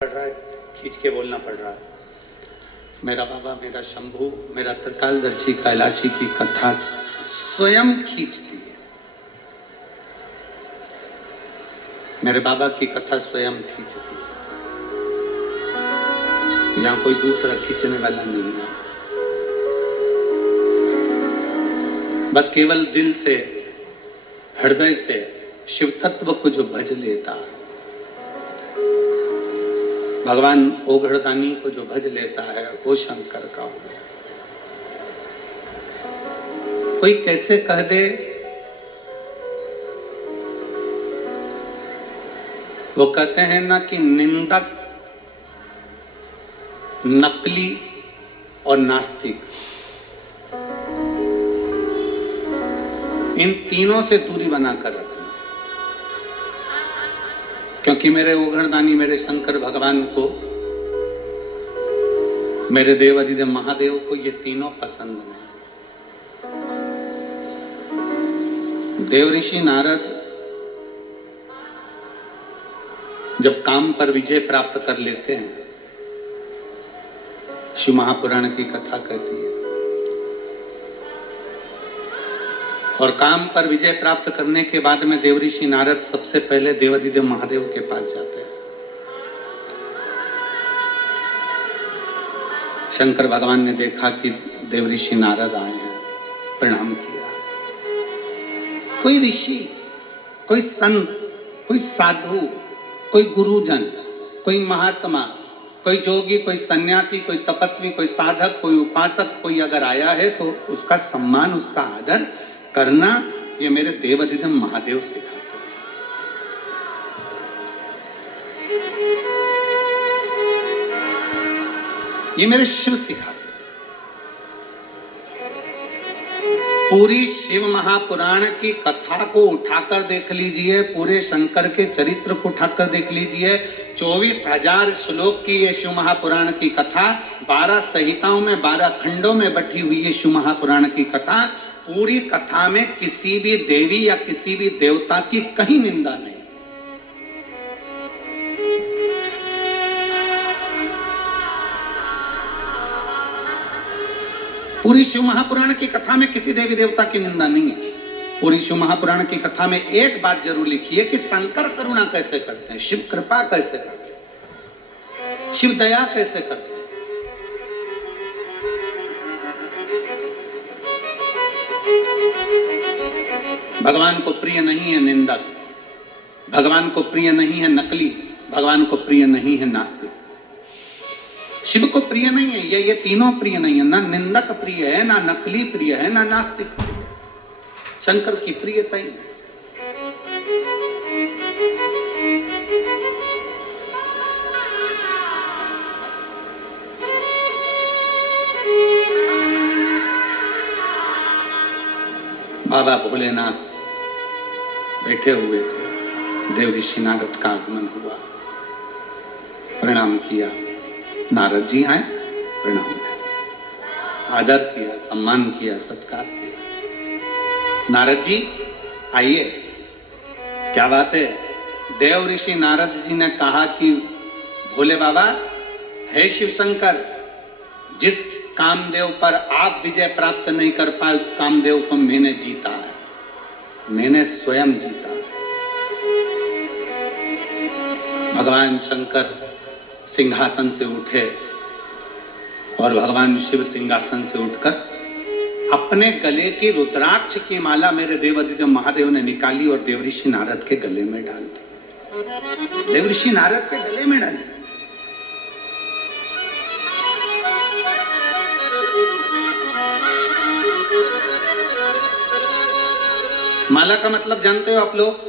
पड़ रहा है, खींच के बोलना पड़ रहा है। मेरा बाबा, मेरा शंभू, मेरा त्रिकालदर्शी कैलाशी की कथा स्वयं खींचती है। मेरे बाबा की कथा स्वयं खींचती है। यहाँ कोई दूसरा खींचने वाला नहीं है। बस केवल दिल से, हृदय से शिव तत्व को जो भज लेता, भगवान ओघड़दानी को जो भज लेता है, वो शंकर का हो गया। कोई कैसे कह दे, वो कहते हैं ना कि निंदक, नकली और नास्तिक, इन तीनों से दूरी बनाकर रखना। क्योंकि मेरे ओघड़दानी, मेरे शंकर भगवान को, मेरे देवाधिदेव महादेव को ये तीनों पसंद नहीं। देव ऋषि नारद जब काम पर विजय प्राप्त कर लेते हैं, शिव महापुराण की कथा कहती है, और काम पर विजय प्राप्त करने के बाद में देव ऋषि नारद सबसे पहले देवाधिदेव महादेव के पास जाते हैं। शंकर भगवान ने देखा कि देव ऋषि नारद आए हैं, प्रणाम किया। कोई ऋषि, कोई संत, कोई साधु, कोई गुरुजन, कोई महात्मा, कोई जोगी, कोई सन्यासी, कोई तपस्वी, कोई साधक, कोई उपासक, कोई अगर आया है तो उसका सम्मान, उसका आदर करना, ये मेरे देवाधिदेव महादेव सिखाते हैं। ये मेरे शिव सिखाते हैं। पूरी शिव महापुराण की कथा को उठाकर देख लीजिए, पूरे शंकर के चरित्र को उठाकर देख लीजिए। 24,000 श्लोक की ये शिव महापुराण की कथा, 12 संहिताओं में, 12 खंडों में बटी हुई है शिव महापुराण की कथा। पूरी कथा में किसी भी देवी या किसी भी देवता की कहीं निंदा नहीं। पूरी शिव महापुराण की कथा में किसी देवी देवता की निंदा नहीं है। पूरी शिव महापुराण की कथा में एक बात जरूर लिखी है कि शंकर करुणा कैसे करते हैं, शिव कृपा कैसे करते हैं, शिव दया कैसे करते हैं। भगवान को प्रिय नहीं है निंदक, भगवान को प्रिय नहीं है नकली, भगवान को प्रिय नहीं है नास्तिक। शिव को प्रिय नहीं है ये तीनों प्रिय नहीं है। ना निंदक प्रिय है, ना नकली प्रिय है, ना नास्तिक प्रिय है। शंकर की प्रियता ही है। बाबा भोलेनाथ बैठे हुए थे, देव ऋषि नारद का आगमन हुआ, प्रणाम किया। नारद जी आए, प्रणाम किया, आदर किया, सम्मान किया, सत्कार किया। नारद जी आइए, क्या बात है। देव ऋषि नारद जी ने कहा कि भोले बाबा, हे शिव शंकर, जिस कामदेव पर आप विजय प्राप्त नहीं कर पाए, उस कामदेव को मैंने जीता है, मैंने स्वयं जीता है। भगवान शंकर सिंहासन से उठे और भगवान शिव सिंहासन से उठकर अपने गले की रुद्राक्ष की माला मेरे देवाधिदेव महादेव ने निकाली और देव ऋषि नारद के गले में डाल दी। देव ऋषि नारद के गले में डाली। माला का मतलब जानते हो आप लोग?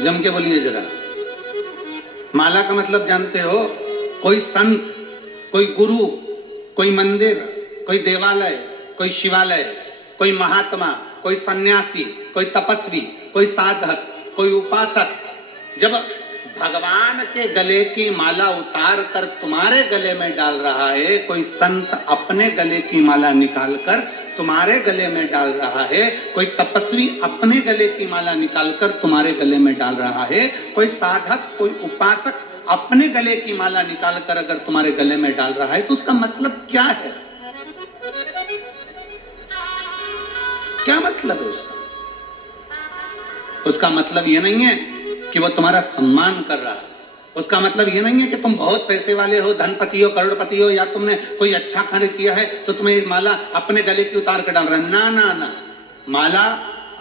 जम के बोलिए जरा। माला का मतलब जानते हो? कोई संत, कोई गुरु, कोई मंदिर, कोई देवालय, कोई शिवालय, कोई महात्मा, कोई सन्यासी, कोई तपस्वी, कोई साधक, कोई उपासक जब भगवान के गले की माला उतार कर तुम्हारे गले में डाल रहा है, कोई संत अपने गले की माला निकालकर तुम्हारे गले में डाल रहा है, कोई तपस्वी अपने गले की माला निकालकर तुम्हारे गले में डाल रहा है, कोई साधक कोई उपासक अपने गले की माला निकालकर अगर तुम्हारे गले में डाल रहा है तो उसका मतलब क्या है? क्या मतलब है उसका? उसका मतलब ये नहीं है कि वो तुम्हारा सम्मान कर रहा है, उसका मतलब ये नहीं है कि तुम बहुत पैसे वाले हो, धनपति हो, करोड़पति हो, या तुमने कोई अच्छा कार्य किया है तो तुम्हें ये माला अपने गले की उतार कर डाल रहा है। ना ना ना, माला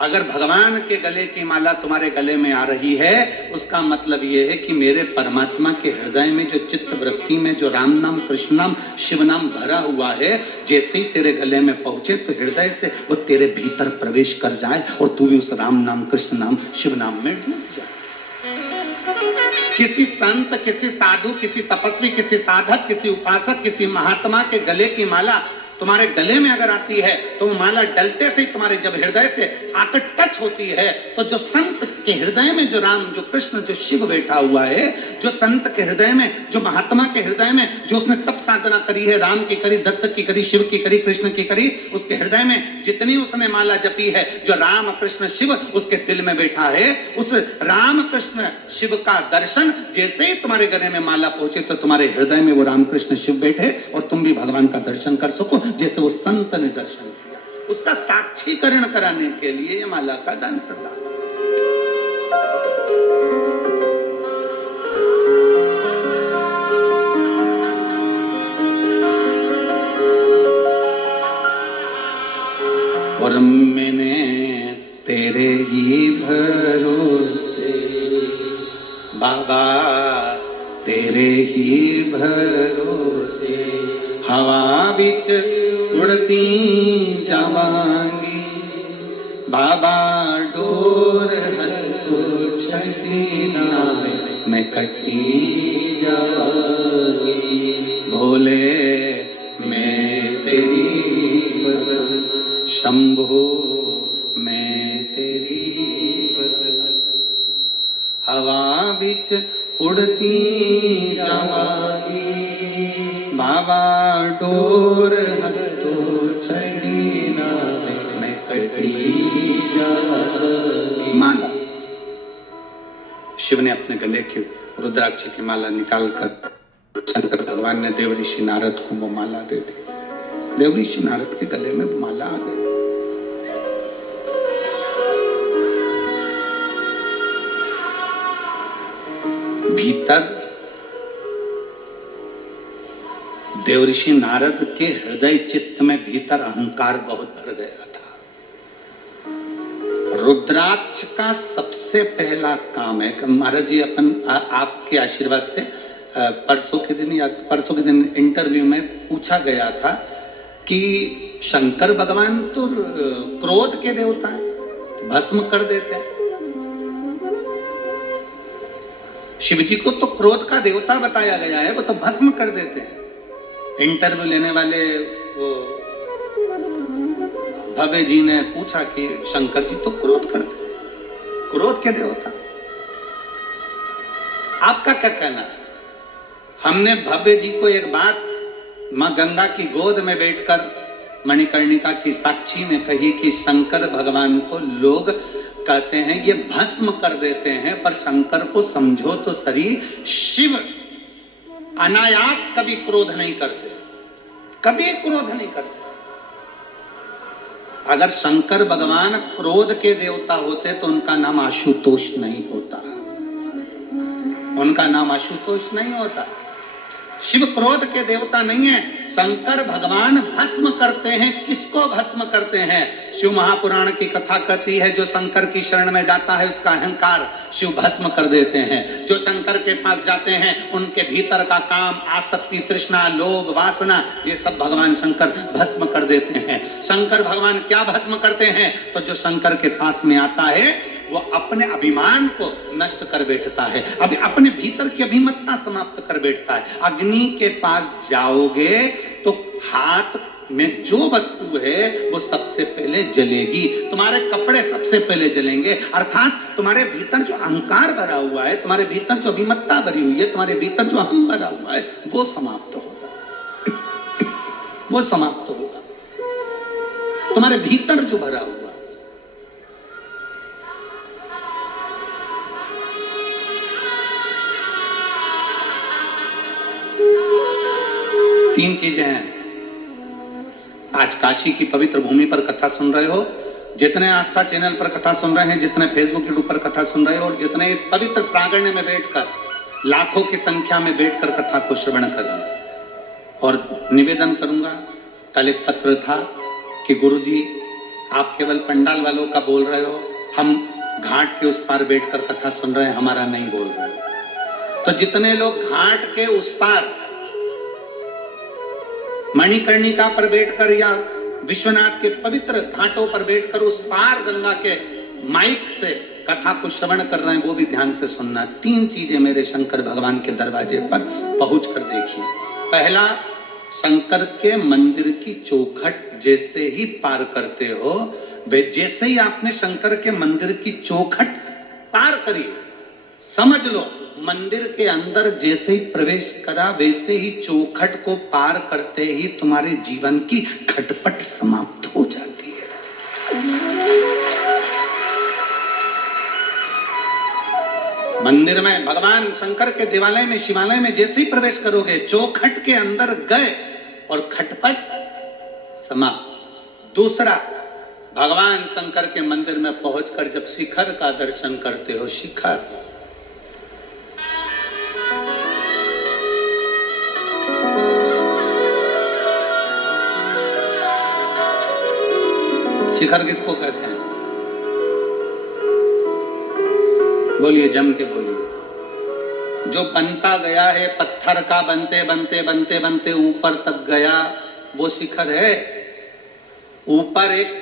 अगर भगवान के गले की माला तुम्हारे गले में आ रही है, उसका मतलब ये है कि मेरे परमात्मा के हृदय में जो चित्त वृत्ति में जो राम नाम, कृष्ण नाम, शिव नाम भरा हुआ है, जैसे ही तेरे गले में पहुंचे तो हृदय से वो तेरे भीतर प्रवेश कर जाए और तू भी उस राम नाम, कृष्ण नाम, शिव नाम में डूब जाए। किसी संत, किसी साधु, किसी तपस्वी, किसी साधक, किसी उपासक, किसी महात्मा के गले की माला तुम्हारे गले में अगर आती है तो वो माला डलते से ही तुम्हारे जब हृदय से आकर टच होती है तो जो संत के हृदय में जो राम, जो कृष्ण, जो शिव बैठा हुआ है, जो संत के हृदय में, जो महात्मा के हृदय में जो उसने तप साधना करी है, राम की करी, दत्त की करी, शिव की करी, कृष्ण की करी, उसके हृदय में जितनी उसने माला जपी है, जो राम कृष्ण शिव उसके दिल में बैठा है, उस राम कृष्ण शिव का दर्शन जैसे ही तुम्हारे गले में माला पहुंचे तो तुम्हारे हृदय में वो राम कृष्ण शिव बैठे और तुम भी भगवान का दर्शन कर सको जैसे वो संत ने दर्शन किया। उसका साक्षीकरण कराने के लिए ये माला का दान प्रदान। और मैंने तेरे ही भरोसे बाबा, तेरे ही भरोसे हवा बिच उड़ती जावांगी बाबा, डोर हथो छड़ी ना मैं कटी जावांगी। भोले मैं तेरी बदल, शंभो मैं तेरी बदल, हवा बिच उड़ती जावांगी बाबा, डोर हथो छड़ी ना मैं कटी जावांगी। माला शिव ने अपने गले की रुद्राक्ष की माला निकालकर शंकर भगवान ने देव ऋषि नारद को वो माला दे दी। देव ऋषि नारद के गले में माला आ गई। भीतर देवऋषि नारद के हृदय चित्त में भीतर अहंकार बहुत भर गया था। रुद्राक्ष का सबसे पहला काम है कि महाराज जी अपन आपके आशीर्वाद से परसों के दिन इंटरव्यू में पूछा गया था कि शंकर भगवान तो क्रोध के देवता है, भस्म कर देते हैं। शिव जी को तो क्रोध का देवता बताया गया है, वो तो भस्म कर देते हैं। इंटरव्यू लेने वाले वो भव्य जी ने पूछा कि शंकर जी तो क्रोध करते, क्रोध के देवता, आपका क्या कहना है? हमने भव्य जी को एक बात मां गंगा की गोद में बैठकर मणिकर्णिका की साक्षी में कही कि शंकर भगवान को लोग कहते हैं ये भस्म कर देते हैं, पर शंकर को समझो तो सही, शिव अनायास कभी क्रोध नहीं करते, कभी क्रोध नहीं करते। अगर शंकर भगवान क्रोध के देवता होते तो उनका नाम आशुतोष नहीं होता, उनका नाम आशुतोष नहीं होता। शिव क्रोध के देवता नहीं है। शंकर भगवान भस्म करते हैं। किसको भस्म करते हैं? शिव महापुराण की कथा कहती है जो शंकर की शरण में जाता है उसका अहंकार शिव भस्म कर देते हैं। जो शंकर के पास जाते हैं उनके भीतर का काम, आसक्ति, तृष्णा, लोभ, वासना, ये सब भगवान शंकर भस्म कर देते हैं। शंकर भगवान क्या भस्म करते हैं? तो जो शंकर के पास में आता है वो अपने अभिमान को नष्ट कर बैठता है, अभी अपने भीतर की अभिमत्ता समाप्त कर बैठता है। अग्नि के पास जाओगे तो हाथ में जो वस्तु है वो सबसे पहले जलेगी, तुम्हारे कपड़े सबसे पहले जलेंगे, अर्थात तुम्हारे भीतर जो अहंकार भरा हुआ है, तुम्हारे भीतर जो अभिमत्ता भरी हुई है, तुम्हारे भीतर जो अहम भरा हुआ है वो समाप्त होगा, वो समाप्त होगा। तुम्हारे भीतर जो भरा हुआ। तीन चीजें हैं। आज काशी की पवित्र भूमि पर कथा सुन रहे हो, जितने आस्था चैनल पर कथा सुन रहे हैं, जितने फेसबुक यूट्यूब पर कथा सुन रहे हो, और जितने इस पवित्र प्रांगण में बैठकर लाखों की संख्या में बैठकर कथा को श्रवण कर रहे हैं। और निवेदन करूंगा, कल एक पत्र था कि गुरुजी आप केवल पंडाल वालों का बोल रहे हो, हम घाट के उस पार बैठकर कथा सुन रहे हैं, हमारा नहीं बोल रहे हो। तो जितने लोग घाट के उस पार मणिकर्णिका पर बैठकर या विश्वनाथ के पवित्र घाटों पर बैठकर उस पार गंगा के माइक से कथा को श्रवण कर रहे हैं, वो भी ध्यान से सुनना। तीन चीजें मेरे शंकर भगवान के दरवाजे पर पहुंचकर देखिए। पहला, शंकर के मंदिर की चौखट जैसे ही पार करते हो, वे जैसे ही आपने शंकर के मंदिर की चौखट पार करी, समझ लो मंदिर के अंदर जैसे ही प्रवेश करा, वैसे ही चौखट को पार करते ही तुम्हारे जीवन की खटपट समाप्त हो जाती है। मंदिर में भगवान शंकर के देवालय में, शिवालय में जैसे ही प्रवेश करोगे, चौखट के अंदर गए और खटपट समाप्त। दूसरा, भगवान शंकर के मंदिर में पहुंचकर जब शिखर का दर्शन करते हो, शिखर, शिखर किसको कहते हैं? बोलिए, जम के बोलिए। जो बनता गया है, पत्थर का बनते बनते बनते बनते ऊपर तक गया, वो शिखर है। ऊपर एक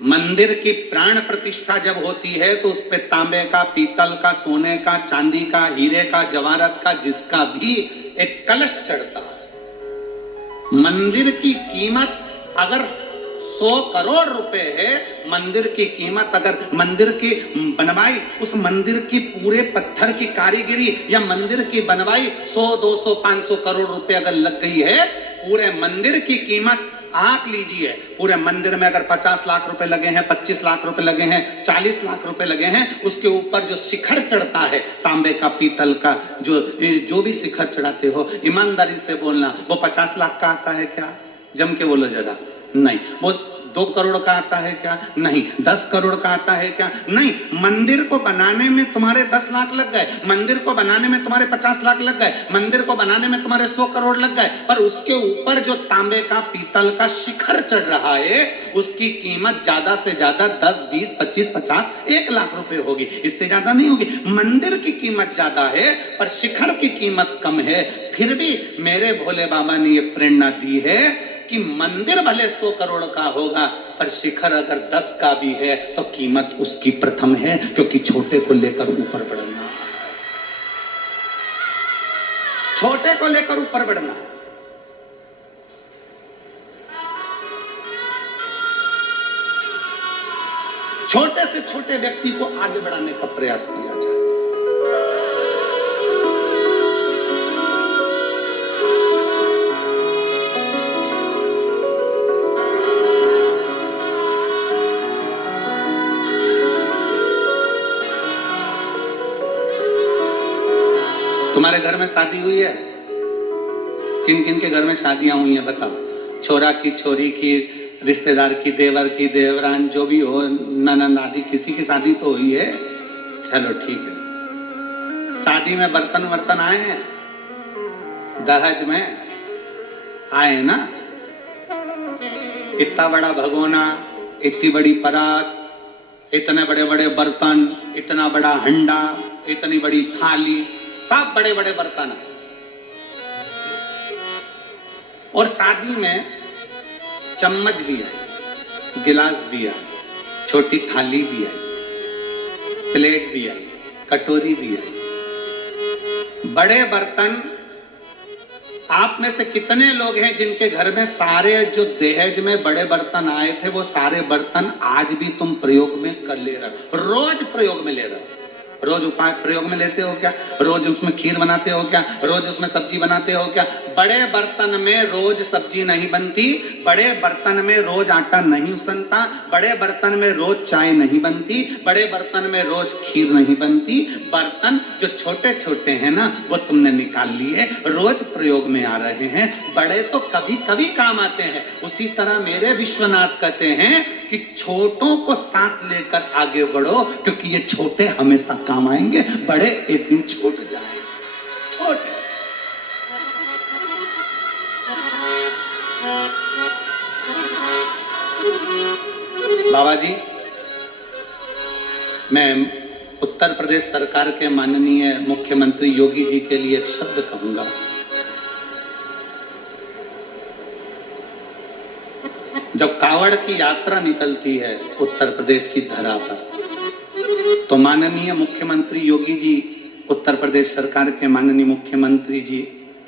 मंदिर की प्राण प्रतिष्ठा जब होती है तो उस पे तांबे का, पीतल का, सोने का, चांदी का, हीरे का, जवाहरत का, जिसका भी एक कलश चढ़ता है। मंदिर की कीमत अगर 100 करोड़ रुपए है, मंदिर की कीमत अगर मंदिर की बनवाई, उस मंदिर की पूरे पत्थर की कारीगरी या मंदिर की बनवाई 100, 200, 500 करोड़ रुपए अगर लग गई है, पूरे मंदिर की कीमत आंक लीजिए। पूरे मंदिर में अगर 50 लाख रुपए लगे हैं, 25 लाख रुपए लगे हैं, 40 लाख रुपए लगे हैं, उसके ऊपर जो शिखर चढ़ता है, तांबे का, पीतल का, जो भी शिखर चढ़ाते हो, ईमानदारी से बोलना, वो 50 लाख का आता है क्या? जम के बोलो जरा। नहीं। वो 2 करोड़ का आता है क्या? नहीं। 10 करोड़ का आता है क्या? नहीं। मंदिर को बनाने में तुम्हारे 10 लाख लग गए, मंदिर को बनाने में तुम्हारे 50 लाख लग गए, मंदिर को बनाने में तुम्हारे 100 करोड़ लग गए, पर उसके ऊपर जो तांबे का, पीतल का शिखर चढ़ रहा है, उसकी कीमत ज्यादा से ज्यादा 10, 20, 25, 50, 1 लाख रुपए होगी, इससे ज्यादा नहीं होगी। मंदिर की कीमत ज्यादा है पर शिखर की कीमत कम है। फिर भी मेरे भोले बाबा ने यह प्रेरणा दी है कि मंदिर भले 100 करोड़ का होगा, पर शिखर अगर 10 का भी है तो कीमत उसकी प्रथम है, क्योंकि छोटे को लेकर ऊपर बढ़ना, छोटे को लेकर ऊपर बढ़ना। छोटे से छोटे व्यक्ति को आगे बढ़ाने का प्रयास किया जाए। तुम्हारे घर में शादी हुई है? किन किन के घर में शादियां हुई हैं बताओ? छोरा की, छोरी की, रिश्तेदार की, देवर की, देवरान, जो भी हो, ननद आदि, किसी की शादी तो हुई है। चलो ठीक है। शादी में बर्तन वर्तन आए हैं, दहेज में आए ना? इतना बड़ा भगोना, इतनी बड़ी परात, इतने बड़े बड़े बर्तन, इतना बड़ा हंडा, इतनी बड़ी थाली, सब बड़े बड़े बर्तन है। और शादी में चम्मच भी आई, गिलास भी आई, छोटी थाली भी आई, प्लेट भी आई, कटोरी भी आई, बड़े बर्तन। आप में से कितने लोग हैं जिनके घर में सारे जो दहेज में बड़े बर्तन आए थे, वो सारे बर्तन आज भी तुम प्रयोग में कर ले रहे हो, रोज प्रयोग में ले रहे हो? रोज उपाय प्रयोग में लेते हो क्या? रोज उसमें खीर बनाते हो क्या? रोज उसमें सब्जी बनाते हो क्या? बड़े बर्तन में रोज सब्जी नहीं बनती, बड़े बर्तन में रोज आटा नहीं उसनता, बड़े बर्तन में रोज चाय नहीं बनती, बड़े बर्तन में रोज खीर नहीं बनती। बर्तन जो छोटे छोटे हैं ना, वो तुमने निकाल लिए, रोज प्रयोग में आ रहे हैं, बड़े तो कभी कभी काम आते हैं। उसी तरह मेरे विश्वनाथ कहते हैं कि छोटों को साथ लेकर आगे बढ़ो, क्योंकि ये छोटे हमेशा काम आएंगे, बड़े एक दिन छूट जाएंगे। छोटे बाबा जी, मैं उत्तर प्रदेश सरकार के माननीय मुख्यमंत्री योगी जी के लिए एक शब्द कहूंगा। जब कावड़ की यात्रा निकलती है उत्तर प्रदेश की धरा पर, तो माननीय मुख्यमंत्री योगी जी, उत्तर प्रदेश सरकार के माननीय मुख्यमंत्री जी,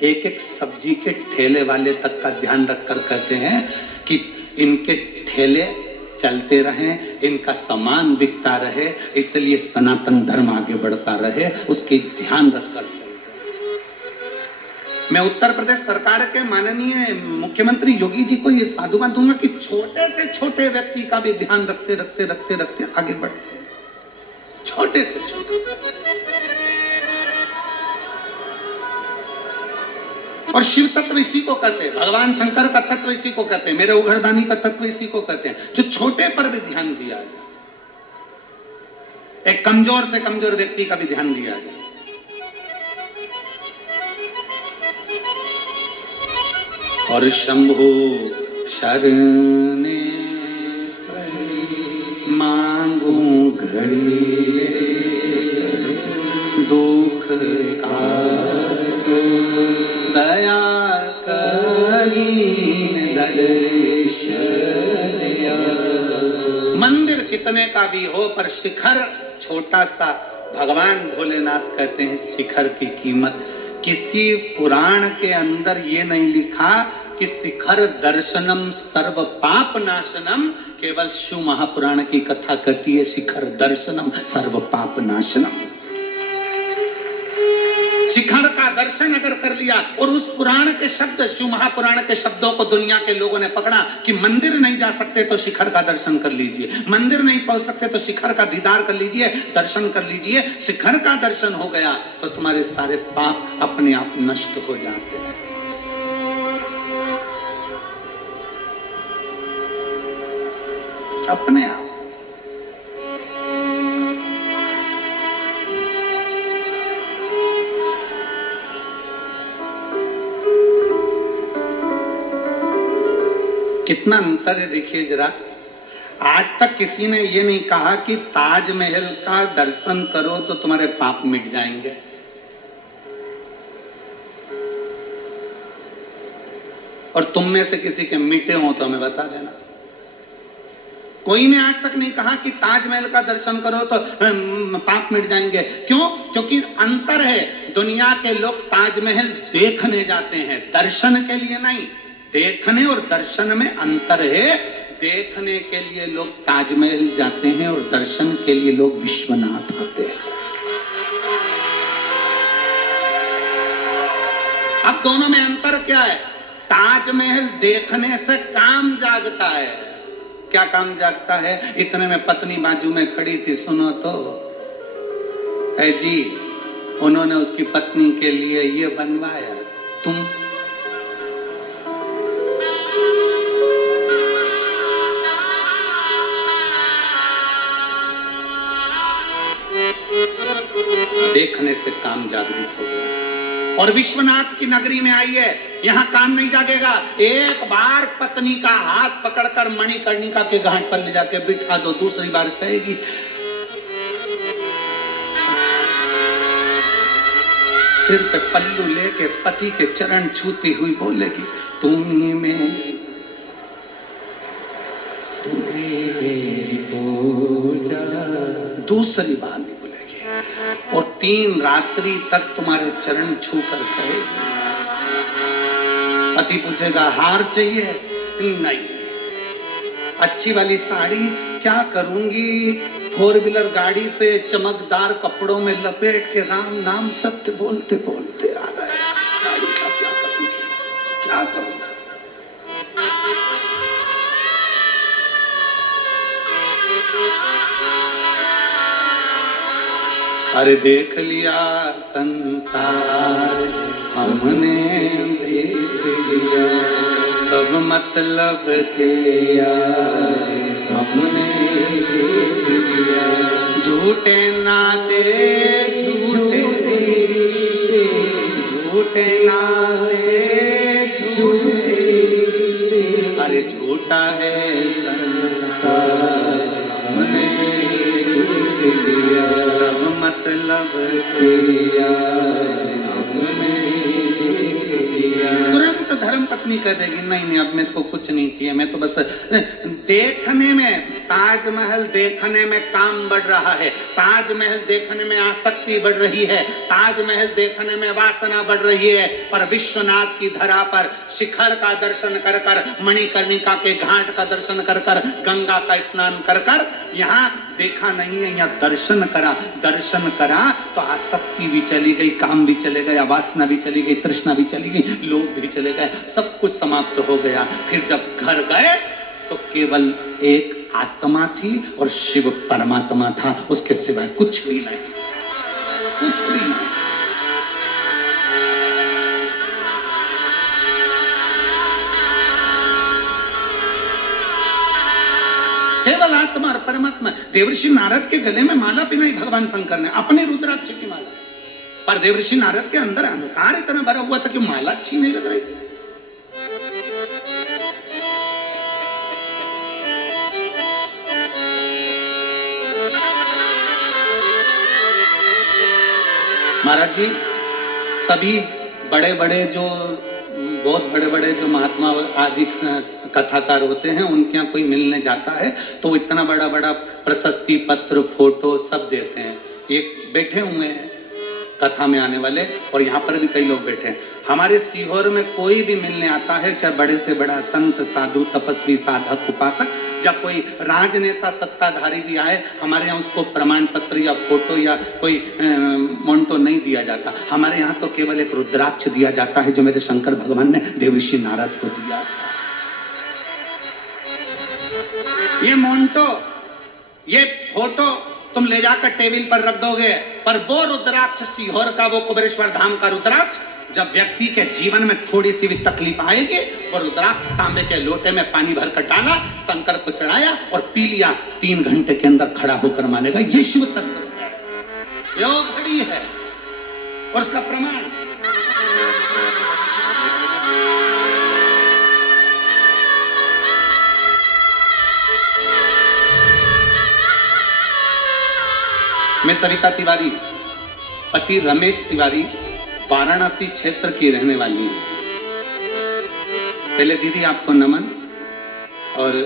एक एक सब्जी के ठेले वाले तक का ध्यान रखकर कहते हैं कि इनके ठेले चलते रहें, इनका सामान बिकता रहे, इसलिए सनातन धर्म आगे बढ़ता रहे, उसके ध्यान रखकर चलते। मैं उत्तर प्रदेश सरकार के माननीय मुख्यमंत्री योगी जी को ये साधुवाद दूंगा कि छोटे से छोटे व्यक्ति का भी ध्यान रखते रखते रखते रखते आगे बढ़ते हैं। छोटे से छोटे, और शिव तत्व इसी को कहते हैं, भगवान शंकर का तत्व इसी को कहते हैं, मेरे उघड़दानी का तत्व इसी को कहते हैं, जो छोटे पर भी ध्यान दिया जाए, एक कमजोर से कमजोर व्यक्ति का भी ध्यान दिया जाए। और शंभु शरणे मांगू घड़ी दुख का दया करीन दर्शन। मंदिर कितने का भी हो, पर शिखर छोटा सा, भगवान भोलेनाथ कहते हैं शिखर की कीमत। किसी पुराण के अंदर ये नहीं लिखा कि शिखर दर्शनम सर्व पाप नाशनम, केवल शिव महापुराण की कथा कहती है शिखर दर्शनम सर्व पाप नाशनम। शिखर का दर्शन अगर कर लिया, और उस पुराण के शब्द, शिव महापुराण के शब्दों को दुनिया के लोगों ने पकड़ा कि मंदिर नहीं जा सकते तो शिखर का दर्शन कर लीजिए, मंदिर नहीं पहुंच सकते तो शिखर का दीदार कर लीजिए, दर्शन कर लीजिए। शिखर का दर्शन हो गया तो तुम्हारे सारे पाप अपने आप नष्ट हो जाते हैं। अपने आप। कितना अंतर है देखिए जरा। आज तक किसी ने ये नहीं कहा कि ताजमहल का दर्शन करो तो तुम्हारे पाप मिट जाएंगे। और तुम में से किसी के मिटे हो तो हमें बता देना। कोई ने आज तक नहीं कहा कि ताजमहल का दर्शन करो तो पाप मिट जाएंगे। क्यों? क्योंकि अंतर है। दुनिया के लोग ताजमहल देखने जाते हैं, दर्शन के लिए नहीं। देखने और दर्शन में अंतर है। देखने के लिए लोग ताजमहल जाते हैं और दर्शन के लिए लोग विश्वनाथ आते हैं। अब दोनों में अंतर क्या है? ताजमहल देखने से काम जागता है। क्या काम जागता है? इतने में पत्नी बाजू में खड़ी थी, सुनो तो है जी, उन्होंने उसकी पत्नी के लिए ये बनवाया, तुम देखने से काम जागृत हो गया। और विश्वनाथ की नगरी में आई है, यहां काम नहीं जागेगा। एक बार पत्नी का हाथ पकड़कर मणिकर्णिका के घाट पर ले जाके बिठा दो, दूसरी बार कहेगी सिर पे पल्लू लेके पति के चरण छूती हुई बोलेगी तुम्ही में पूजा। दूसरी बार नहीं बोलेगी। और 3 रात्रि तक तुम्हारे चरण छू कर कहेगी। पति पूछेगा हार चाहिए? नहीं। अच्छी वाली साड़ी क्या करूंगी? फोर व्हीलर गाड़ी पे चमकदार कपड़ों में लपेट के राम नाम सत्य बोलते बोलते आ रहा है। साड़ी का क्या करूंगी, क्या करूंगा? अरे देख लिया संसार हमने, देख लिया सब मतलब के यार हमने, देख लिया झूठे नाते झूठे रिश्ते, झूठे नाते झूठे रिश्ते, अरे झूठा है संसार हमने, देख लिया सब मतलब के यार हमने, देख लिया। तुरंत धर्म पत्नी कह देगी नहीं नहीं अब मेरे को कुछ नहीं चाहिए, मैं तो बस देखने में, ताजमहल देखने में काम बढ़ रहा है, ताजमहल देखने में आसक्ति बढ़ रही है, ताजमहल देखने में वासना बढ़ रही है, पर विश्वनाथ की धरा पर शिखर का दर्शन कर कर, मणिकर्णिका के घाट का दर्शन कर कर, गंगा का स्नान कर कर, यहाँ देखा नहीं है, यहाँ दर्शन करा, दर्शन करा तो आसक्ति भी चली गई, काम भी चले गए, वासना भी चली गई, तृष्णा भी चली गई, लोभ भी चले गए, सब कुछ समाप्त हो गया। फिर जब घर गए तो केवल एक आत्मा थी और शिव परमात्मा था, उसके सिवाय कुछ भी नहीं, कुछ भी नहीं। केवल आत्मा और परमात्मा। देवर्षि नारद के गले में माला पहनाई भगवान शंकर ने, अपने रुद्राक्ष की माला, पर देवर्षि नारद के अंदर अहंकार इतना भरा हुआ था कि माला अच्छी नहीं लग रही थी। महाराज जी, सभी बड़े बड़े जो बहुत बड़े बड़े जो महात्मा आदि कथाकार होते हैं, उनके यहाँ कोई मिलने जाता है तो इतना बड़ा बड़ा प्रशस्ति पत्र फोटो सब देते हैं। एक बैठे हुए हैं कथा में आने वाले, और यहाँ पर भी कई लोग बैठे हैं। हमारे सीहोर में कोई भी मिलने आता है, चाहे बड़े से बड़ा संत साधु तपस्वी साधक उपासक, जब कोई राजनेता सत्ताधारी भी आए, हमारे यहाँ उसको प्रमाण पत्र या फोटो या कोई मोन्टो नहीं दिया जाता। हमारे यहाँ तो केवल एक रुद्राक्ष दिया जाता है जो मेरे शंकर भगवान ने देवर्षि नारद को दिया। ये मोन्टो, ये फोटो तुम ले जाकर टेबल पर रख दोगे, पर वो रुद्राक्ष सीहोर का, वो कुबेरेश्वर धाम का रुद्राक्ष, जब व्यक्ति के जीवन में थोड़ी सी भी तकलीफ आएगी, वो रुद्राक्ष तांबे के लोटे में पानी भरकर डाला, शंकर को चढ़ाया और पी लिया, 3 घंटे के अंदर खड़ा होकर मानेगा ये शिव तत्व है, योग घड़ी है। और उसका प्रमाण मैं सरिता तिवारी, पति रमेश तिवारी, वाराणसी क्षेत्र की रहने वाली हूँ। पहले दीदी आपको नमन, और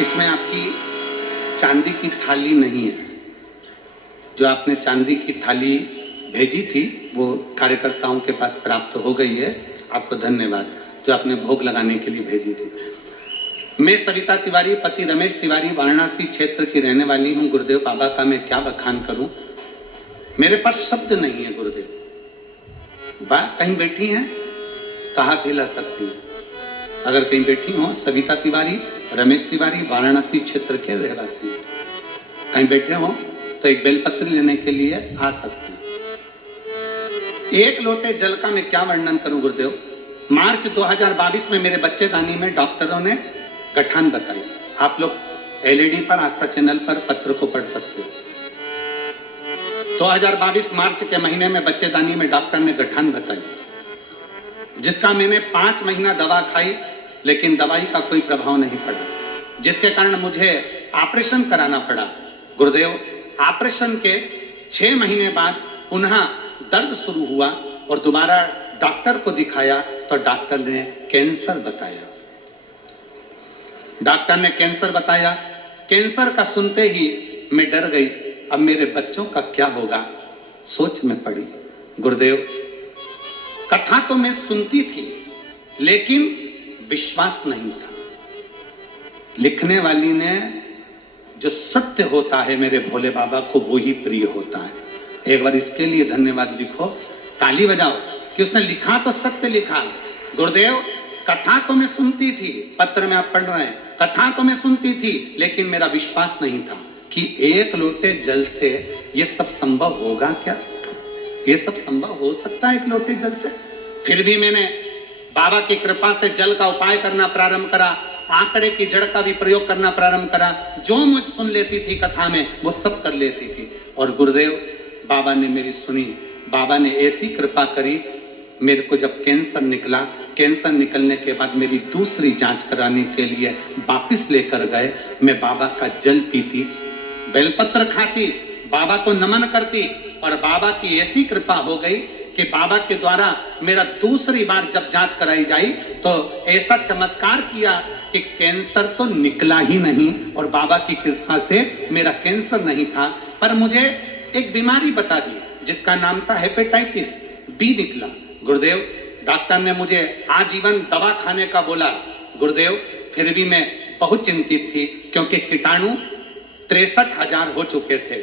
इसमें आपकी चांदी की थाली नहीं है। जो आपने चांदी की थाली भेजी थी वो कार्यकर्ताओं के पास प्राप्त हो गई है, आपको धन्यवाद, जो आपने भोग लगाने के लिए भेजी थी। मैं सरिता तिवारी, पति रमेश तिवारी, वाराणसी क्षेत्र की रहने वाली हूँ। गुरुदेव बाबा का मैं क्या बखान करूं, मेरे पास शब्द नहीं है। गुरुदेव कहीं बैठी हैं तो हाथ हिला सकती है, अगर कहीं बैठी हो। सविता तिवारी, रमेश तिवारी, वाराणसी क्षेत्र के रहवासी, कहीं बैठे हो तो एक बेलपत्र लेने के लिए आ सकते हैं। एक लोटे जल का मैं क्या वर्णन करूं गुरुदेव। मार्च 2022 में मेरे बच्चेदानी में डॉक्टरों ने गठान बताई। आप लोग एलईडी पर, आस्था चैनल पर पत्र को पढ़ सकते हो। 2022 मार्च के महीने में बच्चेदानी में डॉक्टर ने गठान बताई, जिसका मैंने 5 महीना दवा खाई, लेकिन दवाई का कोई प्रभाव नहीं पड़ा, जिसके कारण मुझे ऑपरेशन कराना पड़ा। गुरुदेव, ऑपरेशन के 6 महीने बाद पुनः दर्द शुरू हुआ और दोबारा डॉक्टर को दिखाया तो डॉक्टर ने कैंसर बताया। डॉक्टर ने कैंसर बताया। कैंसर का सुनते ही मैं डर गई, अब मेरे बच्चों का क्या होगा, सोच में पड़ी। गुरुदेव, कथा तो मैं सुनती थी लेकिन विश्वास नहीं था। लिखने वाली ने जो सत्य होता है मेरे भोले बाबा को वो ही प्रिय होता है। एक बार इसके लिए धन्यवाद लिखो, ताली बजाओ कि उसने लिखा तो सत्य लिखा। गुरुदेव कथा तो मैं सुनती थी, पत्र में आप पढ़ रहे हैं, कथा तो मैं सुनती थी, लेकिन मेरा विश्वास नहीं था कि एक लोटे जल से ये सब संभव होगा। क्या ये सब संभव हो सकता है एक लोटे जल से? फिर भी मैंने बाबा की कृपा से जल का उपाय करना प्रारंभ करा, आंकड़े की जड़ का भी प्रयोग करना प्रारंभ करा। जो मुझ सुन लेती थी कथा में वो सब कर लेती थी। और गुरुदेव बाबा ने मेरी सुनी, बाबा ने ऐसी कृपा करी। मेरे को जब कैंसर निकला, कैंसर निकलने के बाद मेरी दूसरी जांच कराने के लिए वापिस लेकर गए। मैं बाबा का जल पीती, बेलपत्र खाती, बाबा को नमन करती, और बाबा की ऐसी कृपा हो गई कि बाबा के द्वारा मेरा दूसरी बार जब जांच कराई जाई तो ऐसा चमत्कार किया कि कैंसर तो निकला ही नहीं, और बाबा की कृपा से मेरा कैंसर नहीं था, पर मुझे एक बीमारी बता दी जिसका नाम था हेपेटाइटिस बी निकला। गुरुदेव डॉक्टर ने मुझे आजीवन दवा खाने का बोला। गुरुदेव फिर भी मैं बहुत चिंतित थी क्योंकि कीटाणु 63,000 हो चुके थे।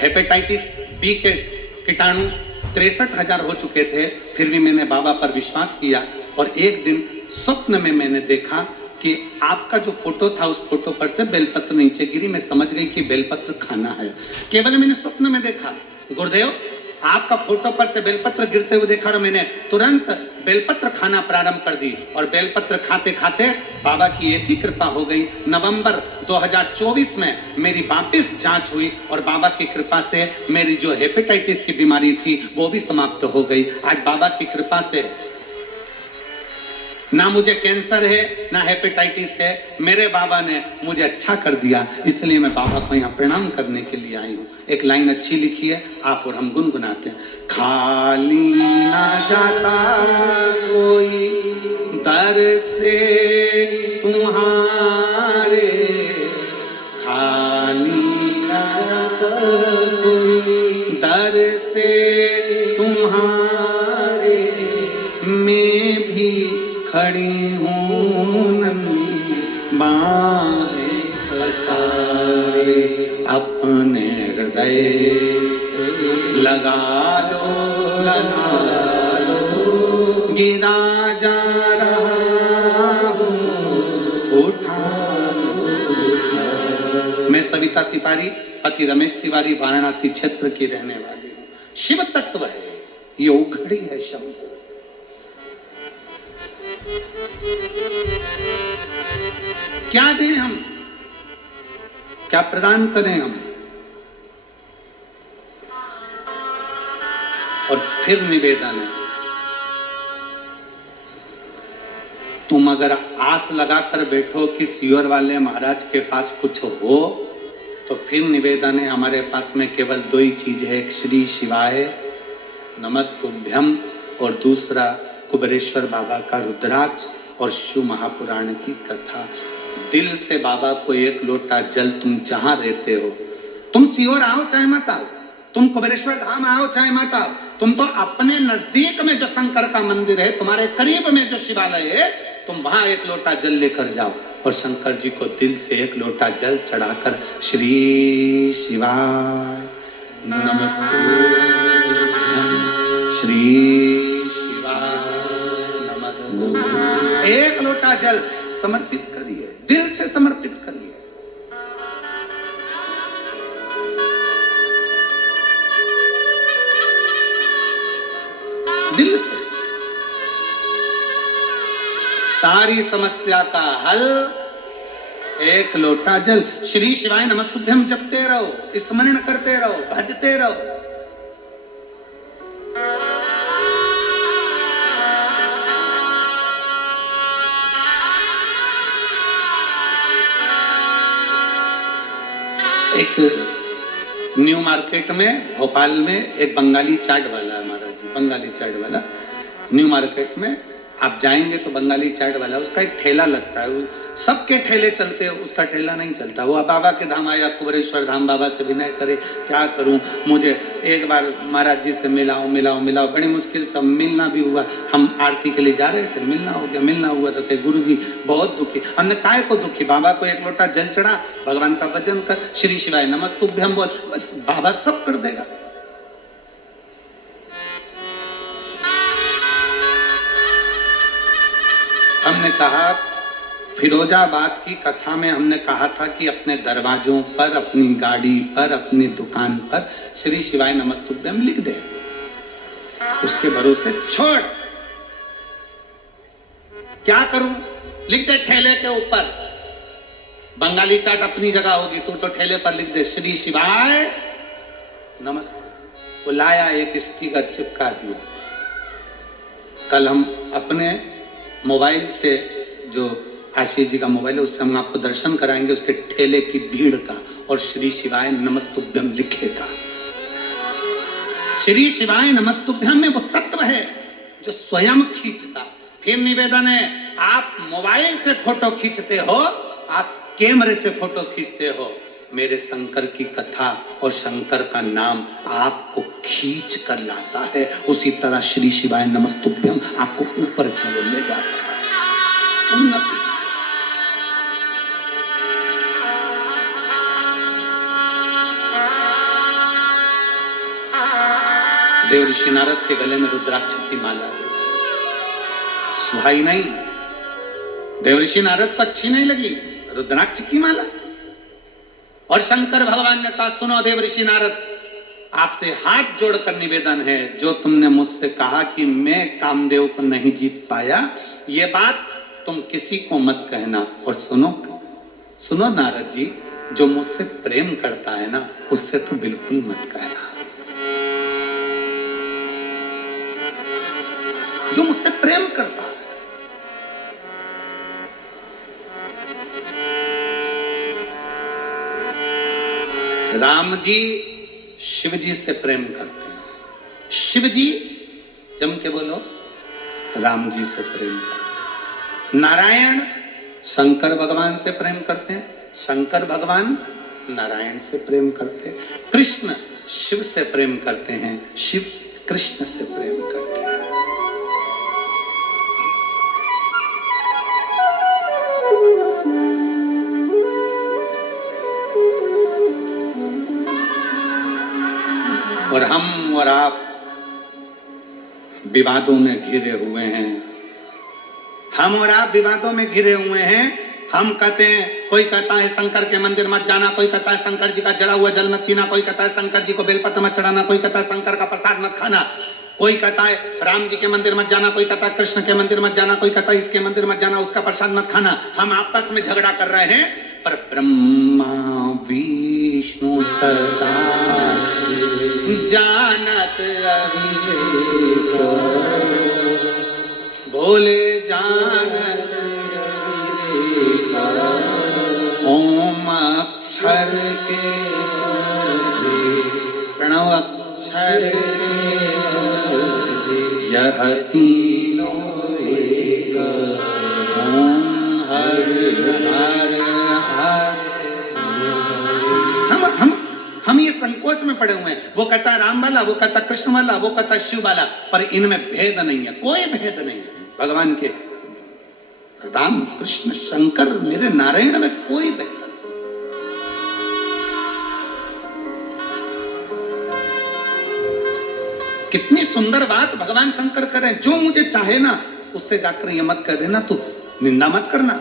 हेपेटाइटिस बी के कीटाणु 63,000 हो चुके थे। फिर भी मैंने बाबा पर विश्वास किया, और एक दिन स्वप्न में मैंने देखा कि आपका जो फोटो था उस फोटो पर से बेलपत्र नीचे गिरी। मैं समझ गई कि बेलपत्र खाना है, केवल मैंने स्वप्न में देखा। गुरुदेव आपका फोटो पर से बेलपत्र गिरते हुए देखा, और मैंने तुरंत बेलपत्र खाना प्रारंभ कर दी, और बेलपत्र खाते खाते बाबा की ऐसी कृपा हो गई। नवंबर 2024 में मेरी वापस जांच हुई, और बाबा की कृपा से मेरी जो हेपेटाइटिस की बीमारी थी वो भी समाप्त हो गई। आज बाबा की कृपा से ना मुझे कैंसर है ना हेपेटाइटिस है, मेरे बाबा ने मुझे अच्छा कर दिया। इसलिए मैं बाबा को यहाँ प्रणाम करने के लिए आई हूँ। एक लाइन अच्छी लिखी है, आप और हम गुनगुनाते हैं। खाली ना जाता कोई दर से तुम्हारे, खाली ना जाता कोई दर से तुम्हारे, मैं भी खड़ी हूँ नन्ही बाहें पसारे, अपने हृदय से लगा लो, गिरा जा रहा हूँ, उठा लो। मैं सविता तिवारी, पति रमेश तिवारी, वाराणसी क्षेत्र की रहने वाली हूँ। शिव तत्व है, ये उघड़ी है शब्द। क्या दें हम, क्या प्रदान करें हम? और फिर निवेदन है, तुम अगर आस लगाकर बैठो कि सियोर वाले महाराज के पास कुछ हो, तो फिर निवेदन है हमारे पास में केवल दो ही चीज है, एक श्री शिवाय नमस्तुभ्यम, और दूसरा कुबेरेश्वर बाबा का रुद्राक्ष और शिव महापुराण की कथा। दिल से बाबा को एक लोटा जल, तुम जहां रहते हो, तुम सियोर आओ चाहे मत आओ, तुम कुबेरेश्वर धाम आओ चाहे मत आओ, तुम तो अपने नजदीक में जो शंकर का मंदिर है, तुम्हारे करीब में जो शिवालय है, तुम वहां एक लोटा जल लेकर जाओ, और शंकर जी को दिल से एक लोटा जल चढ़ाकर श्री शिवाय नमस्तुभ्यम, श्री एक लोटा जल समर्पित करिए, दिल से समर्पित करिए। दिल से सारी समस्या का हल, एक लोटा जल। श्री शिवाय नमस्तुभ्यम जपते रहो, स्मरण करते रहो, भजते रहो। एक न्यू मार्केट में भोपाल में एक बंगाली चाट वाला है महाराज जी, बंगाली चाट वाला न्यू मार्केट में आप जाएंगे तो बंगाली चाट वाला, उसका एक ठेला लगता है, सबके ठेले चलते हैं, उसका ठेला नहीं चलता। वो बाबा के धाम आया, कुबरेश्वर धाम, बाबा से विनय करे, क्या करूं, मुझे एक बार महाराज जी से मिलाओ मिलाओ मिलाओ, बड़ी मुश्किल से मिलना भी हुआ। हम आरती के लिए जा रहे थे, मिलना हो गया, मिलना हुआ तो कहे गुरु जी बहुत दुखी। हमने काय को दुखी, बाबा को एक लोटा जल चढ़ा, भगवान का भजन कर, श्री शिवाय नमस्तुभ्यम बोल, बस बाबा सब कर देगा। हमने कहा फिरोजाबाद की कथा में हमने कहा था कि अपने दरवाजों पर, अपनी गाड़ी पर, अपनी दुकान पर श्री शिवाय नमस्तुभ्यम लिख दे, उसके भरोसे छोड़। क्या करूं, लिख दे ठेले के ऊपर, बंगाली चाट अपनी जगह होगी, तू तो ठेले पर लिख दे श्री शिवाय नमस्ते। वो लाया, एक स्टिकर चिपका दिया। कल हम अपने मोबाइल से, जो आशीष जी का मोबाइल है, उससे हम आपको दर्शन कराएंगे उसके ठेले की भीड़ का, और श्री शिवाय नमस्तुभ्यम लिखेगा। श्री शिवाय नमस्तुभ्यम में वो तत्व है जो स्वयं खींचता। फिर निवेदन है, आप मोबाइल से फोटो खींचते हो, आप कैमरे से फोटो खींचते हो, मेरे शंकर की कथा और शंकर का नाम आपको खींच कर लाता है। उसी तरह श्री शिवाय नमस्तुभ्यम आपको ऊपर की ओर ले जाता है, उन्नति। देव ऋषि नारद के गले में रुद्राक्ष की माला दे, सुहाई नहीं, देव ऋषि नारद को अच्छी नहीं लगी रुद्राक्ष की माला। और शंकर भगवान ने कहा, सुनो देव ऋषि नारद, आपसे हाथ जोड़कर निवेदन है, जो तुमने मुझसे कहा कि मैं कामदेव को नहीं जीत पाया, ये बात तुम किसी को मत कहना। और सुनो सुनो नारद जी, जो मुझसे प्रेम करता है ना, उससे तो बिल्कुल मत कहना। जो मुझसे प्रेम करता है, राम जी शिव जी से प्रेम करते हैं, शिव जी जम के बोलो राम जी से प्रेम करते हैं। नारायण शंकर भगवान से प्रेम करते हैं, शंकर भगवान नारायण से प्रेम करते हैं। कृष्ण शिव से प्रेम करते हैं, शिव कृष्ण से प्रेम करते हैं। और हम और आप विवादों में घिरे हुए हैं, हम और आप विवादों में घिरे हुए हैं। हम कहते हैं, कोई कहता है शंकर के मंदिर मत जाना, कोई कहता है शंकर जी का जला हुआ जल मत पीना, कोई कहता है शंकर जी को बेलपत्र मत चढ़ाना, कोई कहता है शंकर का प्रसाद मत खाना, कोई कहता है राम जी के मंदिर मत जाना, कोई कहता है कृष्ण के मंदिर मत जाना, कोई कहता है इसके मंदिर मत जाना, उसका प्रसाद मत खाना। हम आपस में झगड़ा कर रहे हैं, पर ब्रह्मा विष्णु सदा जानत अविवेक, भोले जानत ओम अक्षर के प्रणव अक्षर यह तीनों एक, ओम हर हर हर। हम ये संकोच में पड़े हुए हैं, वो कहता है राम वाला, वो कहता कृष्ण वाला, वो कहता शिव वाला, पर इनमें भेद नहीं है, कोई भेद नहीं है। भगवान के राम कृष्ण शंकर मेरे नारायण में कोई भेद नहीं। कितनी सुंदर बात भगवान शंकर करें, जो मुझे चाहे ना उससे जाकर ये मत कह देना, तू निंदा मत करना।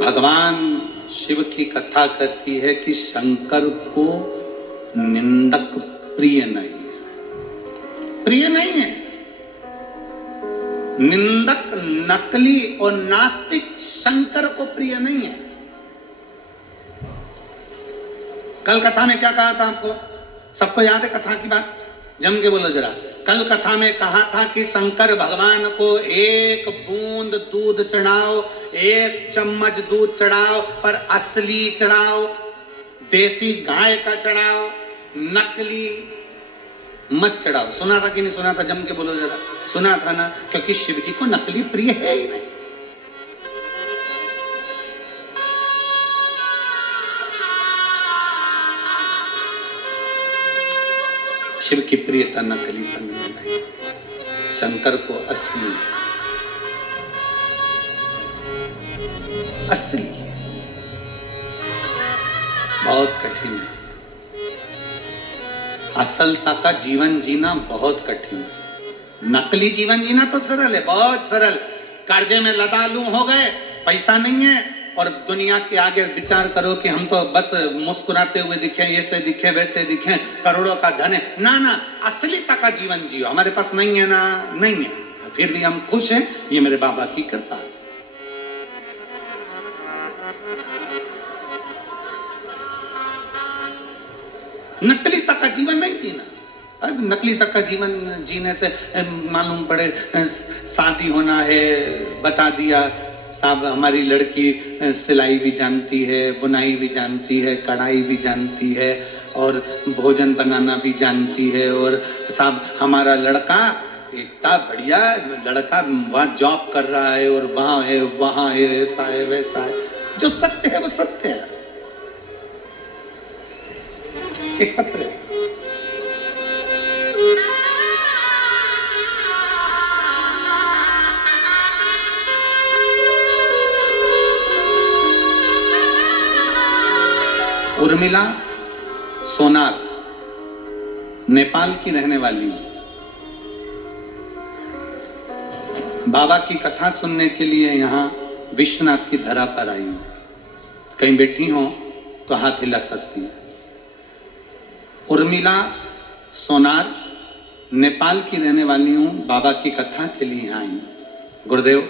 भगवान शिव की कथा कहती है कि शंकर को निंदक प्रिय नहीं है, प्रिय नहीं है। निंदक, नकली और नास्तिक शंकर को प्रिय नहीं है। कल कथा में क्या कहा था आपको, सबको याद है कथा की बात, जम के बोलो जरा। कल कथा में कहा था कि शंकर भगवान को एक बूंद दूध चढ़ाओ, एक चम्मच दूध चढ़ाओ, पर असली चढ़ाओ, देसी गाय का चढ़ाओ, नकली मत चढ़ाओ। सुना था कि नहीं सुना था? जम के बोलो जरा। सुना था ना? क्योंकि शिव जी को नकली प्रिय है ही नहीं। शिव की प्रियता नकलीपन में नहीं, शंकर को असली असली बहुत कठिन है। असलता का जीवन जीना बहुत कठिन है। नकली जीवन जीना तो सरल है, बहुत सरल। कर्जे में लदालू हो गए, पैसा नहीं है, और दुनिया के आगे विचार करो कि हम तो बस मुस्कुराते हुए दिखे, ऐसे दिखे, वैसे दिखे, करोड़ों का धन है। ना ना, असलीता का जीवन जियो। हमारे पास नहीं है ना, नहीं है, फिर भी हम खुश हैं, ये मेरे बाबा की कृपा है। नकली तक का जीवन नहीं जीना। अब नकली तक का जीवन जीने से मालूम पड़े शादी होना है, बता दिया साहब हमारी लड़की सिलाई भी जानती है, बुनाई भी जानती है, कढ़ाई भी जानती है, और भोजन बनाना भी जानती है, और साहब हमारा लड़का इतना बढ़िया लड़का वहाँ जॉब कर रहा है, और वहाँ है, ऐसा है, वैसा है। जो सत्य है वो सत्य है। एक पत्र है, उर्मिला सोनार, नेपाल की रहने वाली हूं। बाबा की कथा सुनने के लिए यहां विश्वनाथ की धरा पर आई हूं। कहीं बैठी हो तो हाथ हिला सकती है। उर्मिला सोनार, नेपाल की रहने वाली हूं, बाबा की कथा के लिए यहाँ आई हूं। गुरुदेव,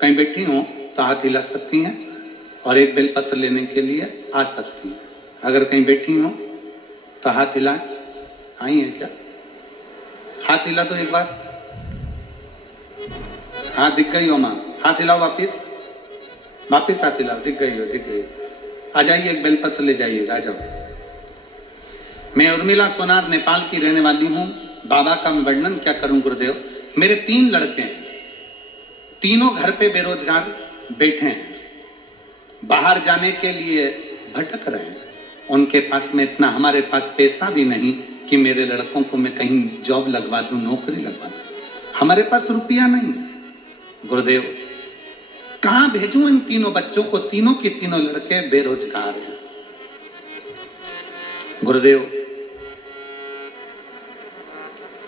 कहीं बैठी हो तो हाथ हिला सकती हैं और एक बेलपत्र लेने के लिए आ सकती हैं। अगर कहीं बैठी हो तो हाथ हिला। आई है क्या? हाथ हिला तो एक बार। हाँ, दिख गई हो माँ? हाथ हिलाओ वापिस, वापिस हाथ हिलाओ। दिख गई हो, दिख गई हो। आ जाइए, एक बेलपत्र ले जाइएगा, आ जाओ। मैं उर्मिला सोनार नेपाल की रहने वाली हूँ। बाबा का वर्णन क्या करूं गुरुदेव। मेरे 3 लड़के हैं, तीनों घर पे बेरोजगार बैठे हैं, बाहर जाने के लिए भटक रहे हैं। उनके पास में इतना, हमारे पास पैसा भी नहीं कि मेरे लड़कों को मैं कहीं जॉब लगवा दूं, नौकरी लगवा दूं। हमारे पास रुपया नहीं है। गुरुदेव, कहां भेजूं इन तीनों बच्चों को? तीनों के तीनों लड़के बेरोजगार हैं। गुरुदेव,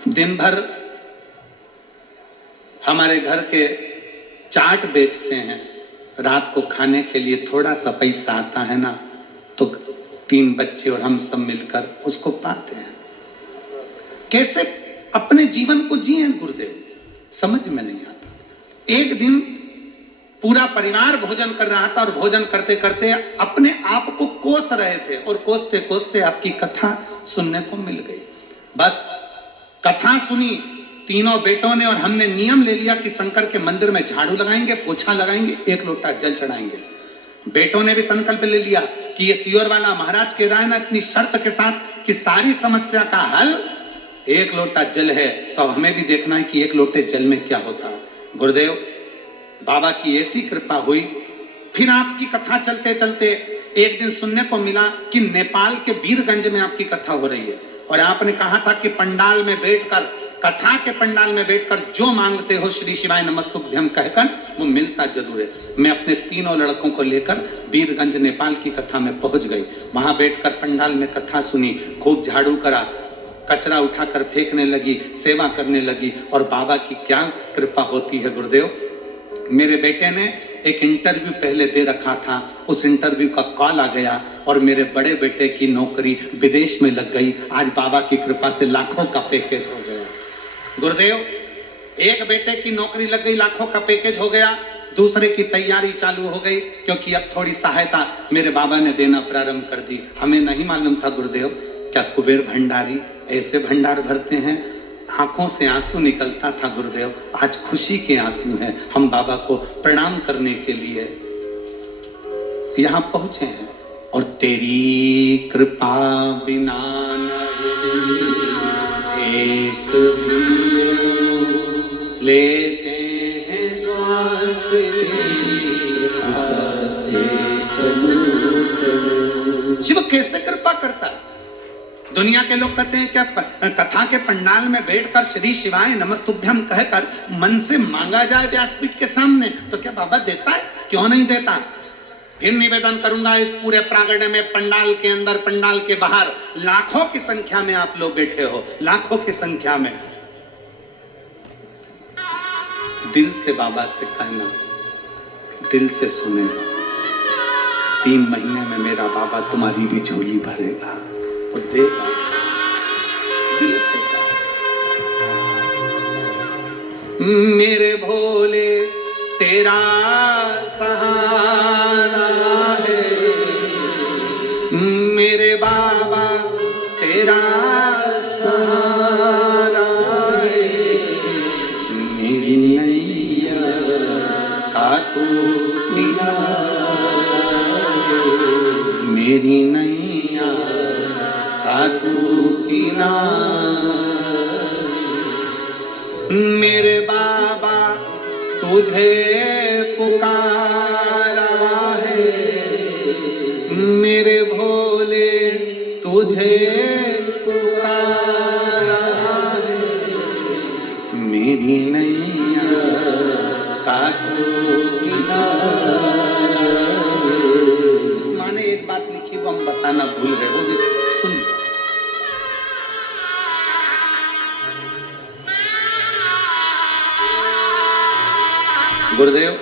दिन भर हमारे घर के चाट बेचते हैं, रात को खाने के लिए थोड़ा सा पैसा आता है ना, तो 3 बच्चे और हम सब मिलकर उसको पाते हैं। कैसे अपने जीवन को जिए गुरुदेव, समझ में नहीं आता। एक दिन पूरा परिवार भोजन कर रहा था, और भोजन करते करते अपने आप को कोस रहे थे, और कोसते कोसते आपकी कथा सुनने को मिल गई। बस कथा सुनी तीनों बेटों ने, और हमने नियम ले लिया कि शंकर के मंदिर में झाड़ू लगाएंगे, पोछा लगाएंगे, 1 लोटा जल चढ़ाएंगे। बेटों ने भी संकल्प ले लिया कि ये सियोर वाला महाराज कह रहा है ना इतनी शर्त के साथ कि सारी समस्या का हल 1 लोटा जल है, तो अब हमें भी देखना है कि 1 लोटे जल में क्या होता है। गुरुदेव, बाबा की ऐसी कृपा हुई, फिर आपकी कथा चलते चलते एक दिन सुनने को मिला कि नेपाल के वीरगंज में आपकी कथा हो रही है, और आपने कहा था कि पंडाल में बैठकर, कथा के पंडाल में बैठकर जो मांगते हो श्री शिवाय नमस्तुभ्यं कहकर वो मिलता जरूर है। मैं अपने तीनों लड़कों को लेकर वीरगंज नेपाल की कथा में पहुंच गई। वहां बैठकर पंडाल में कथा सुनी, खूब झाड़ू करा, कचरा उठाकर फेंकने लगी, सेवा करने लगी, और बाबा की क्या कृपा होती है गुरुदेव। मेरे बेटे ने एक इंटरव्यू पहले दे रखा था, उस इंटरव्यू का कॉल आ गया, और मेरे बड़े बेटे की नौकरी विदेश में लग गई। आज बाबा की कृपा से लाखों का पैकेज हो गया। गुरुदेव, एक बेटे की नौकरी लग गई, लाखों का पैकेज हो गया, दूसरे की तैयारी चालू हो गई, क्योंकि अब थोड़ी सहायता मेरे बाबा ने देना प्रारंभ कर दी। हमें नहीं मालूम था गुरुदेव, क्या कुबेर भंडारी ऐसे भंडार भरते हैं। आंखों से आंसू निकलता था गुरुदेव, आज खुशी के आंसू हैं। हम बाबा को प्रणाम करने के लिए यहाँ पहुंचे हैं। और तेरी कृपा बिना एक भी लेते हैं श्वास, कृपा से शिव कैसे कृपा करता है? दुनिया के लोग कहते हैं क्या कथा के पंडाल में बैठकर श्री शिवाय नमस्तुभ्यम कहकर मन से मांगा जाए व्यासपीठ के सामने, तो क्या बाबा देता है? क्यों नहीं देता? फिर निवेदन करूंगा, इस पूरे प्रांगण में, पंडाल के अंदर, पंडाल के बाहर लाखों की संख्या में आप लोग बैठे हो, लाखों की संख्या में। दिल से बाबा से कहना, दिल से सुनेगा। 3 महीने में मेरा बाबा तुम्हारी भी झोली भरेगा और देगा। दिल से मेरे भोले तेरा सहारा है, मेरे बाबा तेरा सहारा है, मेरी नैया का तू किनारा, मेरी नैया का तू किनारा। मेरे बाबा तुझे पुकारा है, मेरे भोले तुझे पुकारा है, मेरी नैया का तू किनारा। माने एक बात लिखी वो हम बताना भूल गए, वो भी सुन। गुरुदेव,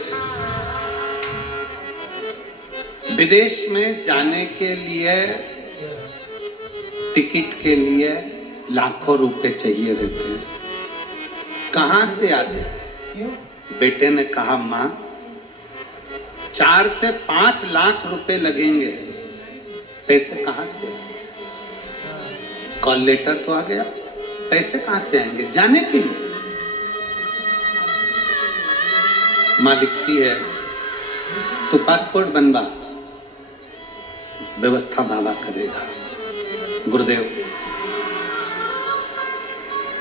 विदेश में जाने के लिए, टिकट के लिए लाखों रुपए चाहिए रहते हैं। कहां से आते? बेटे ने कहा, मां 4 से 5 लाख रुपए लगेंगे। पैसे कहां से? कॉल लेटर तो आ गया, पैसे कहां से आएंगे जाने के लिए? मां लिखती है, तो पासपोर्ट बनवा, व्यवस्था बाबा करेगा। गुरुदेव,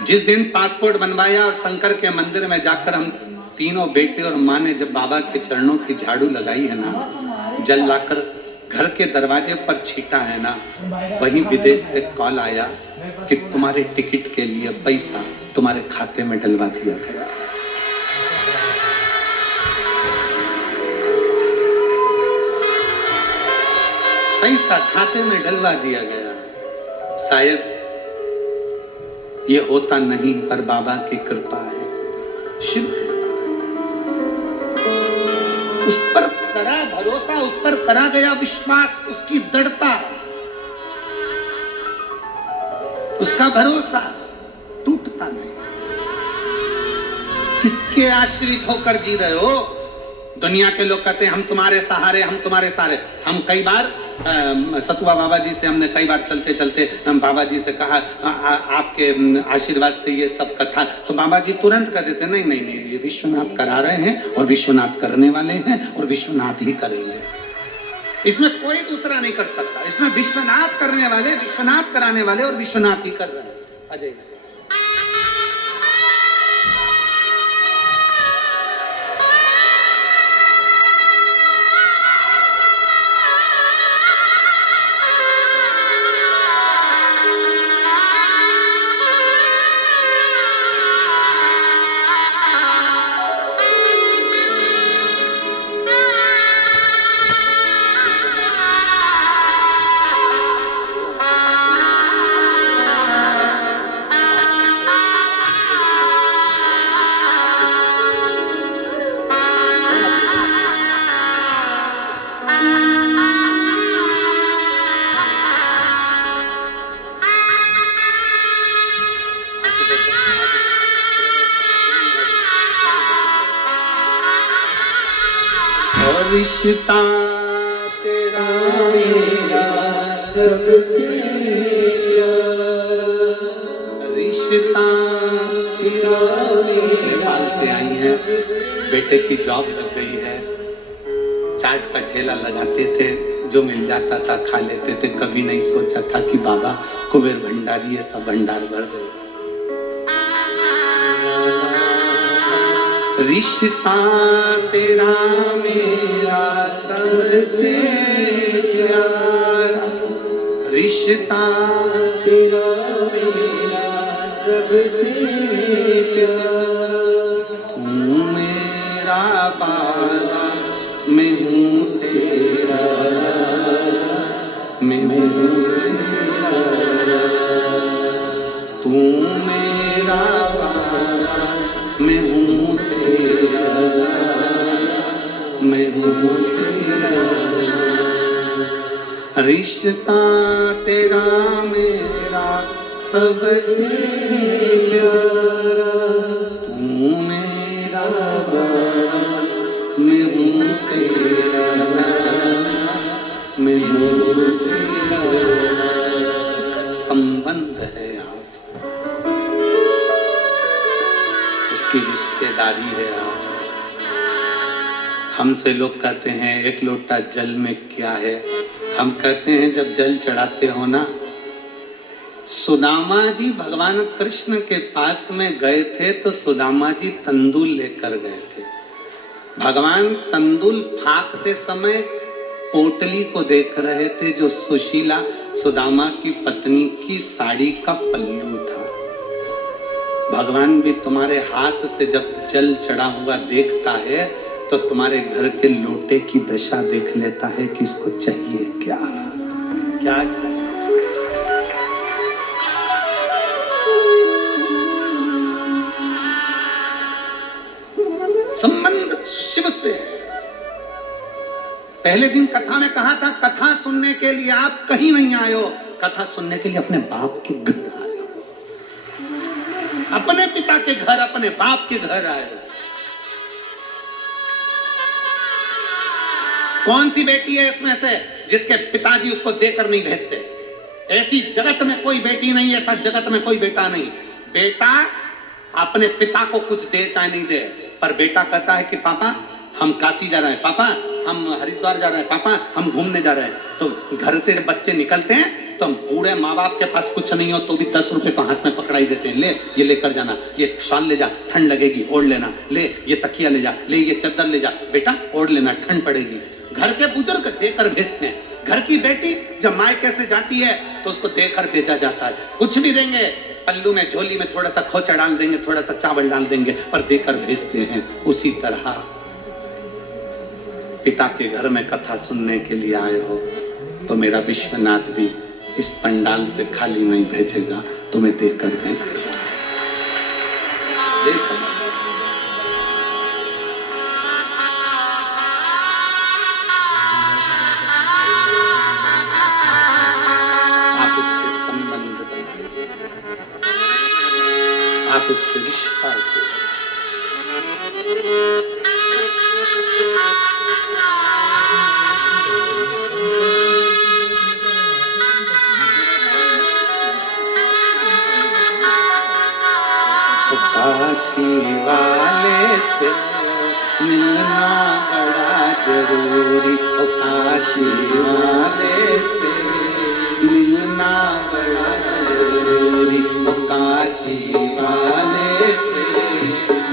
जिस दिन पासपोर्ट बनवाया और शंकर के मंदिर में जाकर हम तीनों बेटे और माँ ने जब बाबा के चरणों की झाड़ू लगाई है ना, जल लाकर घर के दरवाजे पर छीटा है ना, वहीं विदेश से कॉल आया कि तुम्हारे टिकट के लिए पैसा तुम्हारे खाते में डलवा दिया गया। पैसा खाते में डलवा दिया गया। शायद ये होता नहीं, पर बाबा की कृपा है, शिव कृपा है। उस पर करा भरोसा, उस पर करा गया विश्वास, उसकी दृढ़ता, उसका भरोसा टूटता नहीं। किसके आश्रित होकर जी रहे हो? दुनिया के लोग कहते हैं हम तुम्हारे सहारे, हम तुम्हारे सहारे। हम कई बार सतुआ बाबा जी से हमने कई बार चलते चलते बाबा जी से कहा आपके आशीर्वाद से ये सब कथा, तो बाबा जी तुरंत कह देते नहीं नहीं नहीं, ये विश्वनाथ करा रहे हैं और विश्वनाथ करने वाले हैं और विश्वनाथ ही करेंगे। इसमें कोई दूसरा नहीं कर सकता। इसमें विश्वनाथ करने वाले, विश्वनाथ कराने वाले और विश्वनाथ ही कर रहे हैं। अजय रिश्ता तेरा मेरा सबसे प्यारा, रिश्ता नेपाल से आई हैं, बेटे की जॉब लग गई है, चाट का ठेला लगाते थे, जो मिल जाता था खा लेते थे। कभी नहीं सोचा था कि बाबा कुबेर भंडारी ऐसा भंडार भर दे। रिश्ता तेरा मेरा सबसे प्यारा, रिश्ता तेरा मेरा सबसे प्यारा, तू मेरा बाबा मैं हूँ तेरा, मैं हूँ तेरा, तू मेरा बाबा मैं हूँ तेरा, मैं हूँ तेरा। रिश्ता तेरा मेरा सबसे प्यारा, तू मेरा बाबा मैं हूँ तेरा, मैं हूँ तेरा। उसका संबंध है आपसे, उसकी रिश्तेदारी है आपसे। हमसे लोग कहते हैं एक लोटा जल में क्या है, हम कहते हैं जब जल चढ़ाते हो ना। सुदामा जी भगवान कृष्ण के पास में गए थे तो सुदामा जी तंदूल लेकर गए थे। भगवान तंदूल फाकते समय पोटली को देख रहे थे जो सुशीला सुदामा की पत्नी की साड़ी का पल्लू था। भगवान भी तुम्हारे हाथ से जब जल चढ़ा हुआ देखता है तो तुम्हारे घर के लोटे की दशा देख लेता है कि इसको चाहिए क्या क्या चाहिए। संबंध शिव से। पहले दिन कथा में कहा था कथा सुनने के लिए आप कहीं नहीं आए हो, कथा सुनने के लिए अपने बाप के घर आए हो, अपने पिता के घर, अपने बाप के घर आए हो। कौन सी बेटी है इसमें से जिसके पिताजी उसको देकर नहीं भेजते? ऐसी जगत में कोई बेटी नहीं, ऐसा जगत में कोई बेटा नहीं। बेटा अपने पिता को कुछ दे चाहे नहीं दे, पर बेटा कहता है कि पापा हम काशी जा रहे हैं, पापा हम हरिद्वार जा रहे हैं, पापा हम घूमने जा रहे हैं। तो घर से जब बच्चे निकलते हैं तो हम बूढ़े माँ बाप के पास कुछ नहीं हो तो भी 10 रुपए तो हाथ में पकड़ाई देते हैं, ले ये लेकर जाना, ये शॉल ले जा ठंड लगेगी ओढ़ लेना, ले ये तकिया ले जा, ले ये चद्दर ले जा बेटा ओढ़ लेना ठंड पड़ेगी। घर के बुजुर्ग देकर भेजते हैं। घर की बेटी जब मायके से जाती है तो उसको देकर भेजा जाता है। कुछ भी देंगे, पल्लू में झोली में थोड़ा सा खोचा डाल देंगे, थोड़ा सा चावल डाल देंगे, पर देकर भेजते हैं। उसी तरह पिता के घर में कथा सुनने के लिए आए हो तो मेरा विश्वनाथ भी इस पंडाल से खाली नहीं भेजेगा, तुम्हें देकर भेजेगा। आप उसके संबंध बनाए, आप उससे रिश्ता जोड़ो। काशी वाले से मिलना बड़ा जरूरी, ओ काशी वाले से मिलना बड़ा जरूरी, ओ काशी वाले से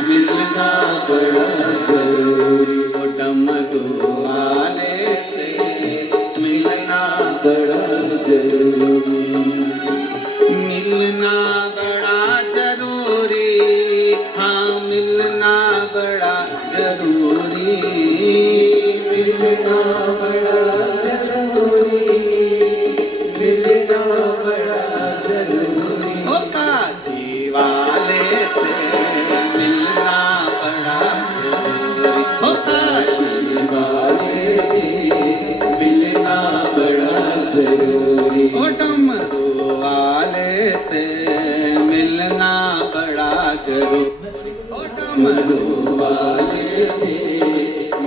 मिलना बड़ा जरूरी, ओ डमरू वाले से मिलना बड़ा जरूरी, मिलना बड़ा जरूरी, हाँ मिलना बड़ा जरूरी, मिलना बड़ा जरूरी, मिलना बड़ा जरूरी, ओ काशी वाले से मिलना बड़ा जरूरी, ओ काशी वाले से मिलना बड़ा जरूरी, ओ डमरू वाले से मिलना बड़ा जरूरी, ओ डमरू वाले से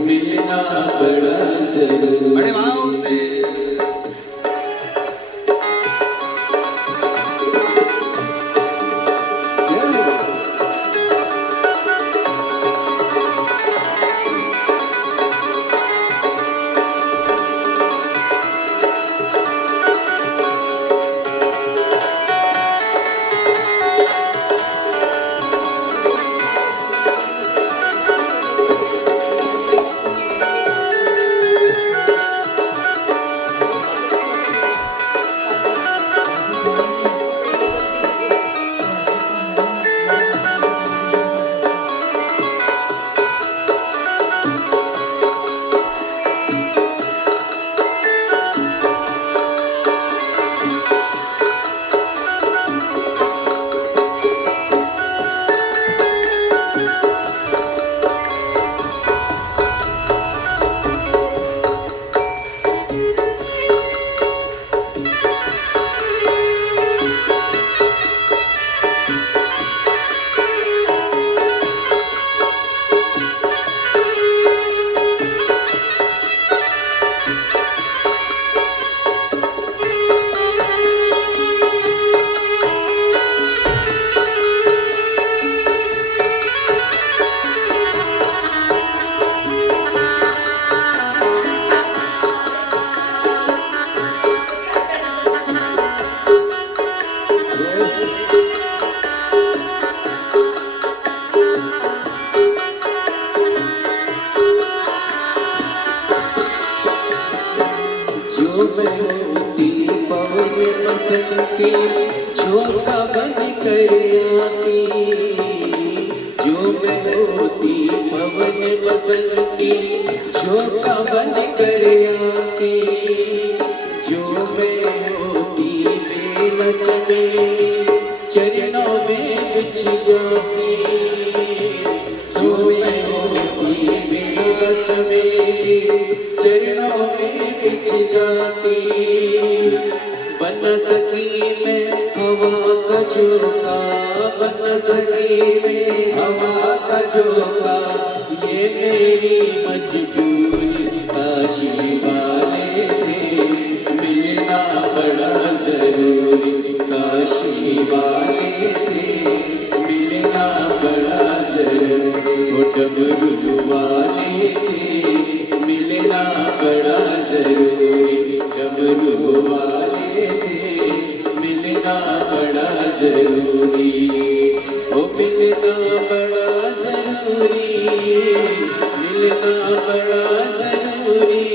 मिलना बड़ा जरूरी। बड़े भाव से मैं होती पवन बसंती झोंका बन कर आती, जो मैं होती पवन बसंती झोंका बन कर आती, जो मैं होती बेला चमेली चरणों में बिछ जाती, जो मैं होती बेला चमेली चरणों में बिछ जाती, बन सकी मैं हवा का झोंका, बन सकी मैं हवा का झोंका, ये मेरी मजबूरी काशी वाले से मिलना बड़ा जरूरी, काशी वाले से मिलना बड़ा जरूरी, ओ डमरू वाले से मिलना बड़ा जरूरी, डमरू वाले से मिलना बड़ा जरूरी, ओ मिलना बड़ा जरूरी, मिलना बड़ा जरूरी,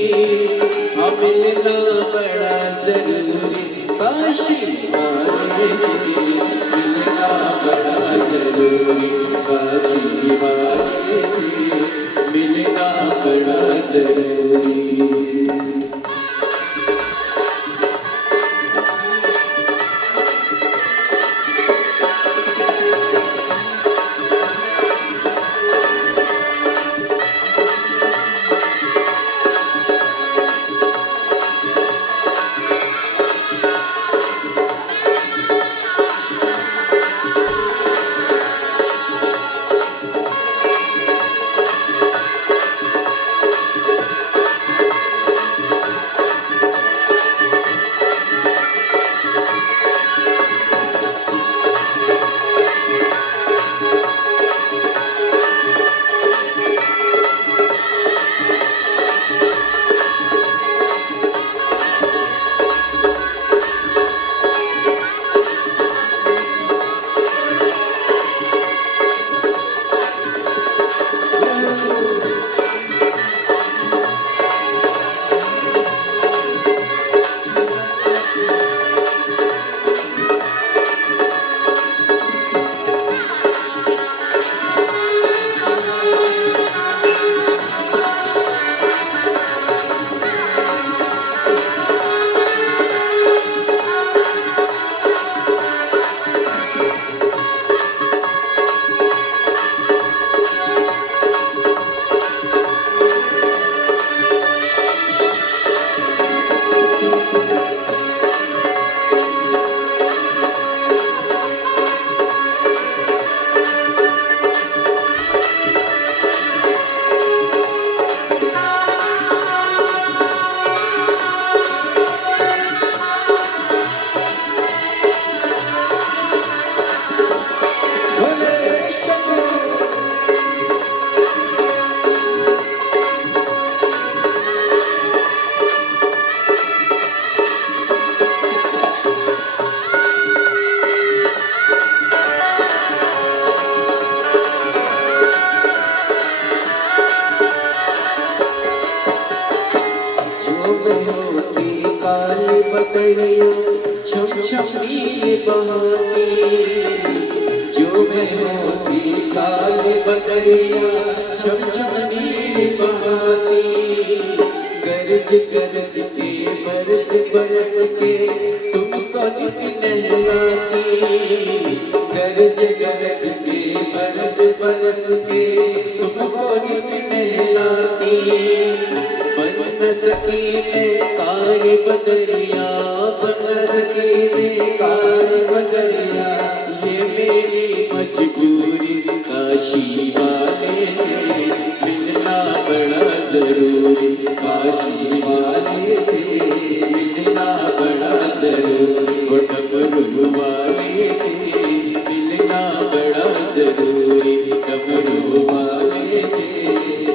हाँ मिलना बड़ा जरूरी, काशी वाले से मिलना बड़ा जरूरी, काशी वाले से मिलना बड़ा जरूरी। बदरिया छम छम नील बहाती, जो मैं होती काली बदरिया छम छम नील बहाती, गरज गरज के बरस बरस के तुमको नित नहलाती, गरज गरज के बरस बरस के तुमको नित नहलाती, बन सकी मैं कार बदरिया, बन सकी मैं कार बदरिया, ये मेरी मजबूरी काशी वाले से मिलना बड़ा जरूरी, काशी वाले से मिलना बड़ा जरूरी, ओ डमरू वाले से मिलना बड़ा जरूरी, डमरू वाले से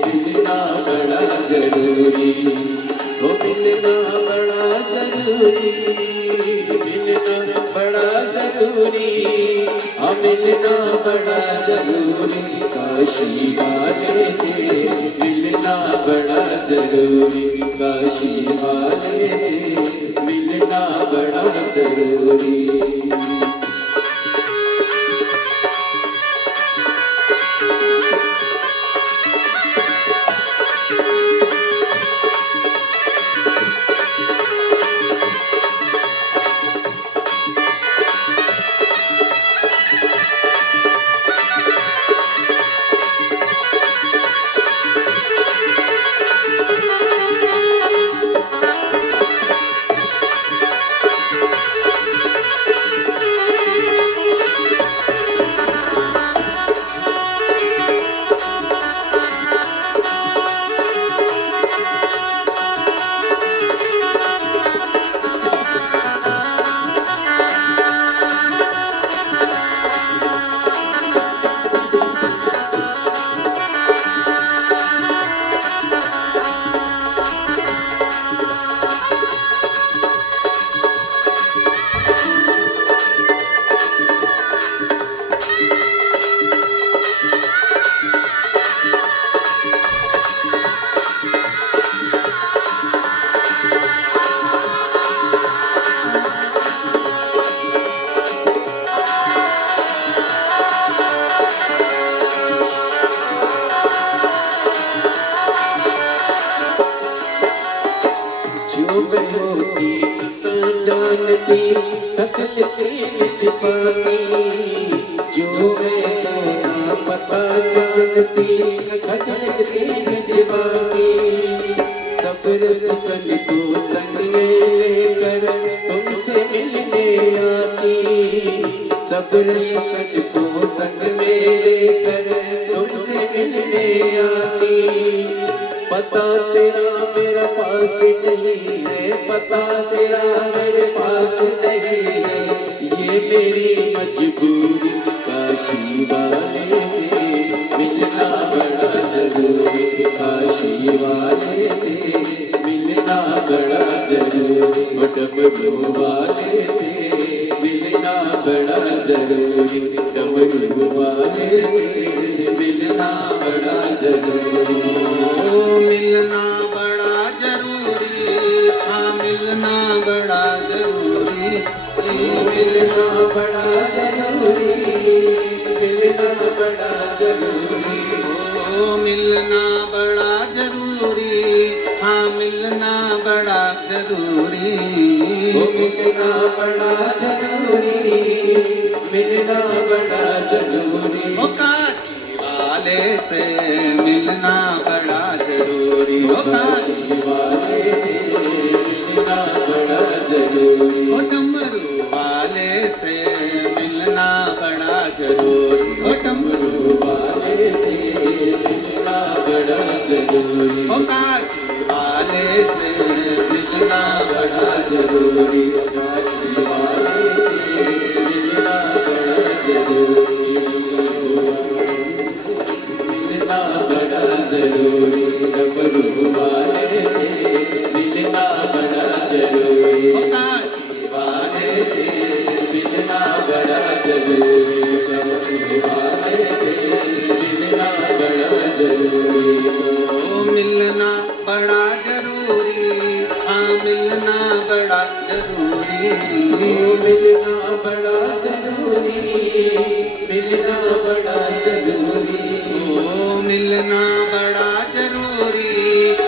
मिलना बड़ा जरूरी, ओ मिलना बड़ा जरूरी, मिलना बड़ा जरूरी, हाँ मिलना बड़ा जरूरी, काशी वाले से मिलना बड़ा जरूरी, काशी वाले से बड़ा जरूरी। जो मैं होती जानती तकलते छिपाती, जो मैं ना पता जानती तकलते छिपाती। सब्र सुकन को संग लेकर तुमसे मिलने आती, सब्र सुकन को संग में लेकर तुमसे मिलने आती। पता तेरा मेरा पास नहीं है, पता तेरा मेरे पास नहीं है, ये मेरी मजबूरी। काशी वाले से मिलना बड़ा जरूरी, काशी वाले से मिलना बड़ा जरूरी, डमरू वाले से मिलना बड़ा जरूरी, डमरू वाले से मिलना बड़ा जरूरी। मिलना बड़ा जरूरी, हाँ मिलना बड़ा जरूरी, मिलना बड़ा जरूरी, मिलना बड़ा जरूरी। ओ मिलना बड़ा जरूरी, हाँ मिलना बड़ा जरूरी, मिलना बड़ा जरूरी, मिलना बड़ा जरूरी। ओ काशी वाले से मिलना बड़ा जरूरी, ओ काशी वाले से मिलना बड़ा जरूरी, ओ डमरू वाले से मिलना बड़ा जरूरी, ओ डमरू वाले से मिलना बड़ा जरूरी, ओ काशी वाले से मिलना बड़ा जरूरी, काशी वाले से मिलना बड़ा जरूरी, मिलना बड़ा जरूरी, डमरू वाले से मिलना बड़ा जरूरी, ओ काशी वाले से मिलना बड़ा जरूरी, डमरू वाले से मिलना बड़ा जरूरी। ओ मिलना बड़ा जरूरी, हाँ मिलना बड़ा जरूरी, मिलना बड़ा जरूरी, मिलना बड़ा जरूरी। ओ मिलना बड़ा जरूरी,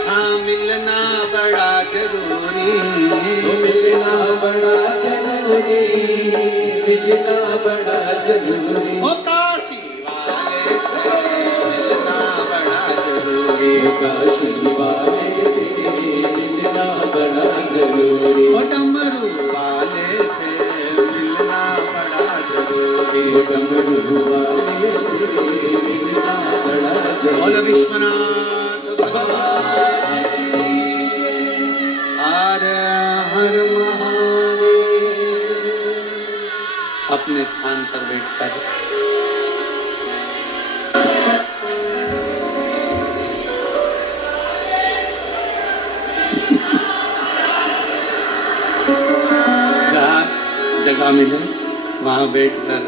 हाँ मिलना बड़ा जरूरी, मिलना बड़ा जरूरी, मिलना बड़ा जरूरी। ओ काशी वाले से मिलना बड़ा जरूरी, काशी वाले से मिलना बड़ा जरूरी, ओ डमरू वाले से मिलना बड़ा जरूरी, डमरू वाले से मिलना बड़ा जरूरी। बोल विश्वनाथ भगवान की जय। हर हर महादेव। अपने स्थान पर बैठकर जहाँ जगह मिले वहाँ बैठकर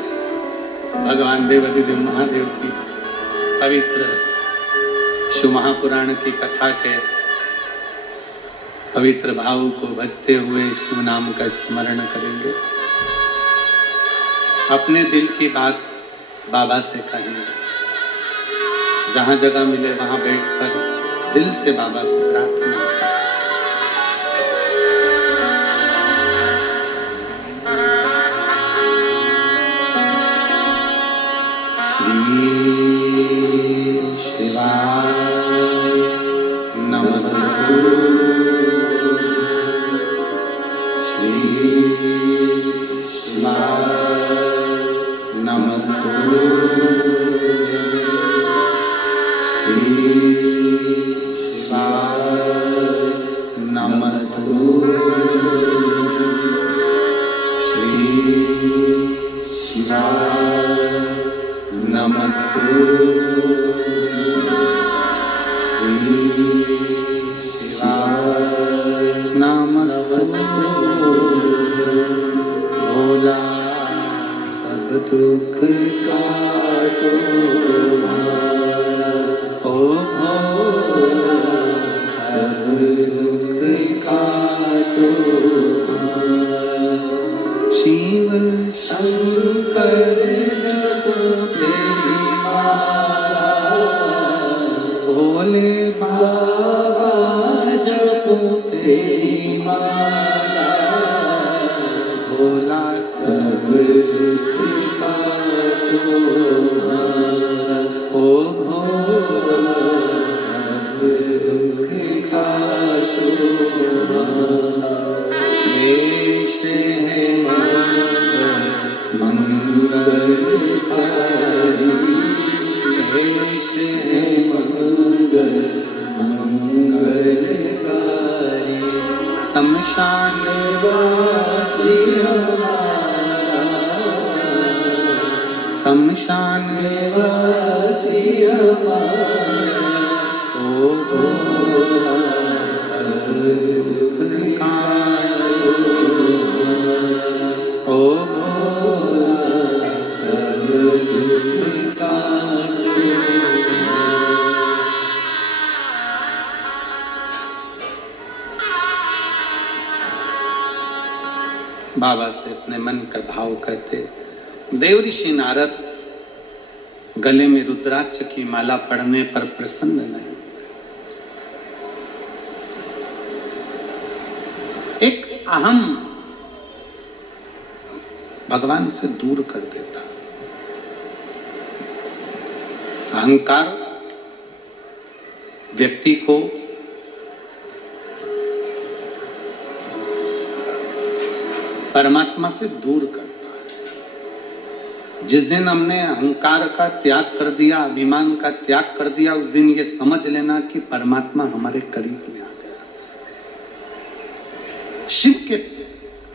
भगवान देवाधिदेव महादेव की पवित्र शिव महापुराण की कथा के पवित्र भाव को भजते हुए शिव नाम का स्मरण करेंगे। अपने दिल की बात बाबा से कहेंगे। जहां जगह मिले वहां बैठकर दिल से बाबा को प्रार्थना करें। भोला सब दुख काटो ओ भोला सब दुख काटो शिव शंकर जपते माला भोले बाबा जपते माला भोला सब दुख काटो ओ भोला सब दुख काटो देश है मंगलकारी देश है मंगलकारी शमशान वासी हमारा शमशान वासी हमारा ओ भोला सब दुख काटो ओ भोला सब दुख काटो। बाबा से अपने मन का भाव कहते। देव ऋषि नारद गले में रुद्राक्ष की माला पड़ने पर प्रसन्न नहीं। एक अहम भगवान से दूर कर देता। अहंकार व्यक्ति को परमात्मा से दूर करता है। जिस दिन हमने अहंकार का त्याग कर दिया, अभिमान का त्याग कर दिया, उस दिन ये समझ लेना कि परमात्मा हमारे करीब में आ गया। शिव के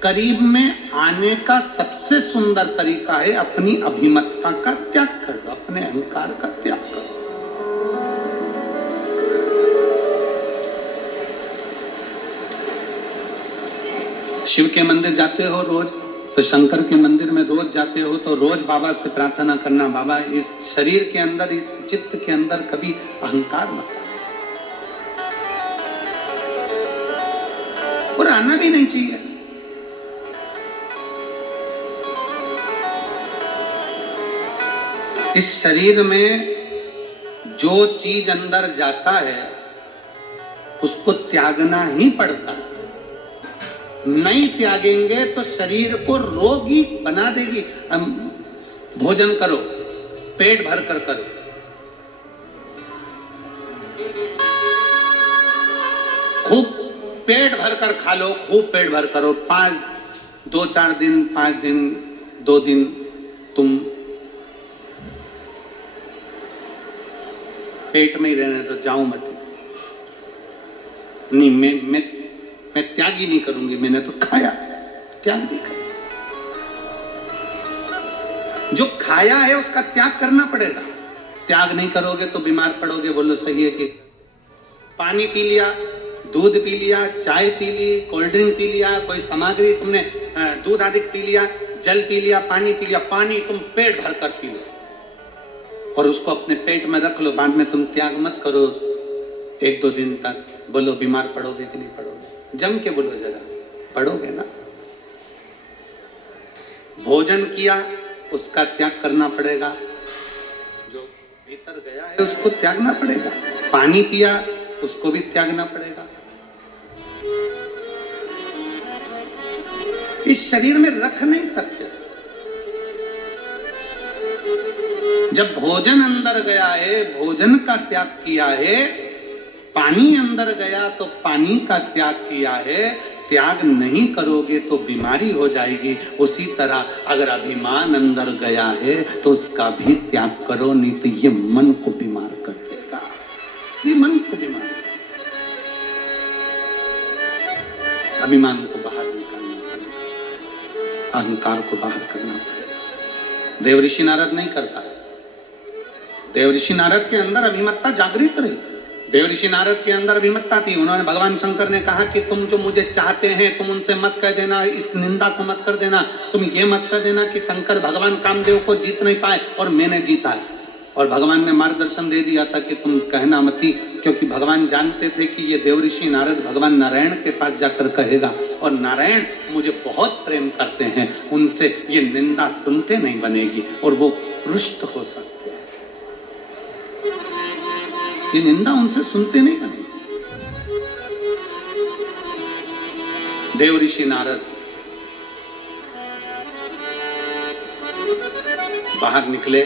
करीब में आने का सबसे सुंदर तरीका है अपनी अभिमतता का त्याग कर दो, अपने अहंकार का त्याग कर दो। शिव के मंदिर जाते हो रोज, तो शंकर के मंदिर में रोज जाते हो, तो रोज बाबा से प्रार्थना करना, बाबा इस शरीर के अंदर, इस चित्त के अंदर कभी अहंकार मत और आना भी नहीं चाहिए। इस शरीर में जो चीज अंदर जाता है उसको त्यागना ही पड़ता है। नहीं त्यागेंगे तो शरीर को रोगी बना देगी। भोजन करो, पेट भर कर करो। खूब पेट भर कर खा लो, खूब पेट भर करो। 2-4 दिन, 5 दिन, 2 दिन तुम पेट में ही रहने तो जाओ मत। नहीं, मैं त्याग ही नहीं करूंगी, मैंने तो खाया, त्याग नहीं करूंगी। जो खाया है उसका त्याग करना पड़ेगा। त्याग नहीं करोगे तो बीमार पड़ोगे। बोलो सही है कि? पानी पी लिया, दूध पी लिया, चाय पी ली, कोल्ड ड्रिंक पी लिया, कोई सामग्री तुमने दूध आदि पी लिया, जल पी लिया, पानी पी लिया। पानी तुम पेट भर कर पी लो और उसको अपने पेट में रख लो। बाद में तुम त्याग मत करो 1-2 दिन तक। बोलो बीमार पड़ोगे कि नहीं पड़ोगे? जम के बोलो जरा, पढ़ोगे ना। भोजन किया उसका त्याग करना पड़ेगा, जो भीतर गया है उसको त्यागना पड़ेगा। पानी पिया उसको भी त्यागना पड़ेगा। इस शरीर में रख नहीं सकते। जब भोजन अंदर गया है, भोजन का त्याग किया है, पानी अंदर गया तो पानी का त्याग किया है। त्याग नहीं करोगे तो बीमारी हो जाएगी। उसी तरह अगर अभिमान अंदर गया है तो उसका भी त्याग करो, नहीं तो ये मन को बीमार कर देगा। ये मन को बीमार, अभिमान को बाहर निकालना पड़ेगा, अहंकार को बाहर करना पड़ेगा। देव ऋषि नारद नहीं कर पाए। देव ऋषि नारद के अंदर अभिमत्ता जागृत रही। देव ऋषि नारद के अंदर अभिमत्ता थी। उन्होंने, भगवान शंकर ने कहा कि तुम जो मुझे चाहते हैं तुम उनसे मत कह देना, इस निंदा को मत कर देना, तुम ये मत कर देना कि शंकर भगवान कामदेव को जीत नहीं पाए और मैंने जीता है। और भगवान ने मार्गदर्शन दे दिया था कि तुम कहना मती, क्योंकि भगवान जानते थे कि ये देव ऋषि नारद भगवान नारायण के पास जाकर कहेगा और नारायण मुझे बहुत प्रेम करते हैं, उनसे ये निंदा सुनते नहीं बनेगी और वो रुष्ट हो सकते हैं। ये निंदा उनसे सुनते नहीं बनेगी। देव ऋषि नारद बाहर निकले,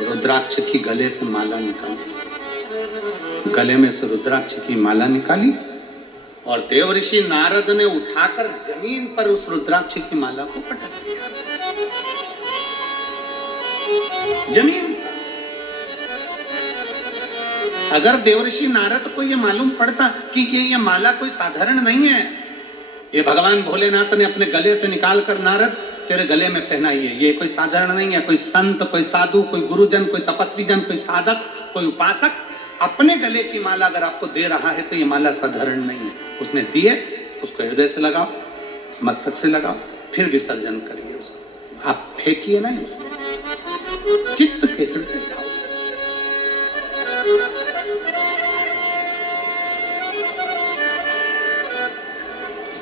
रुद्राक्ष की गले से माला निकाली, गले में से रुद्राक्ष की माला निकाली और देव ऋषि नारद ने उठाकर जमीन पर उस रुद्राक्ष की माला को पटक दिया। जमीन। अगर देवर्षि नारद को यह मालूम पड़ता कि ये माला कोई साधारण नहीं है, ये भगवान भोलेनाथ ने अपने गले से निकाल कर नारद तेरे गले में पहनाई है, ये कोई साधारण नहीं है, कोई संत, कोई साधु, कोई गुरुजन, कोई तपस्वी जन, कोई साधक, कोई उपासक अपने गले की माला अगर आपको दे रहा है तो ये माला साधारण नहीं है। उसने दिए, उसको हृदय से लगाओ, मस्तक से लगाओ, फिर विसर्जन करिए उसको। आप फेंकिए नहीं उसको, चित्त के हृदय जाओ।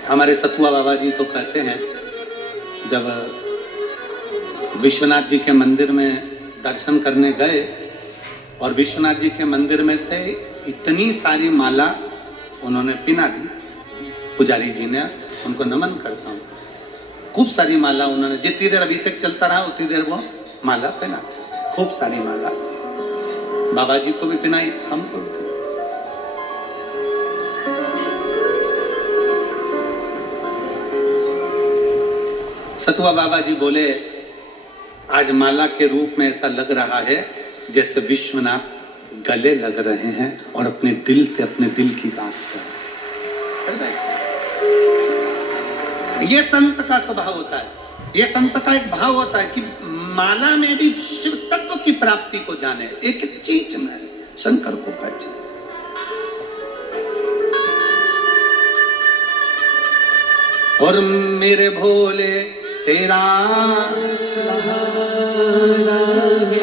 हमारे सतुआ बाबा जी तो कहते हैं, जब विश्वनाथ जी के मंदिर में दर्शन करने गए और विश्वनाथ जी के मंदिर में से इतनी सारी माला उन्होंने पिना दी, पुजारी जी ने, उनको नमन करता हूँ। खूब सारी माला उन्होंने, जितनी देर अभिषेक चलता रहा उतनी देर वो माला पहना, खूब सारी माला बाबा जी को भी पहनाई, हमको भी। सतुआ बाबा जी बोले, आज माला के रूप में ऐसा लग रहा है जैसे विश्वनाथ गले लग रहे हैं और अपने दिल से अपने दिल की बात कर रहे हैं। ये संत का स्वभाव होता है, ये संत का एक भाव होता है कि माला में भी शिव तत्व की प्राप्ति को जाने, एक एक चीज में शंकर को पहचाने। और मेरे भोले तेरा सहारा,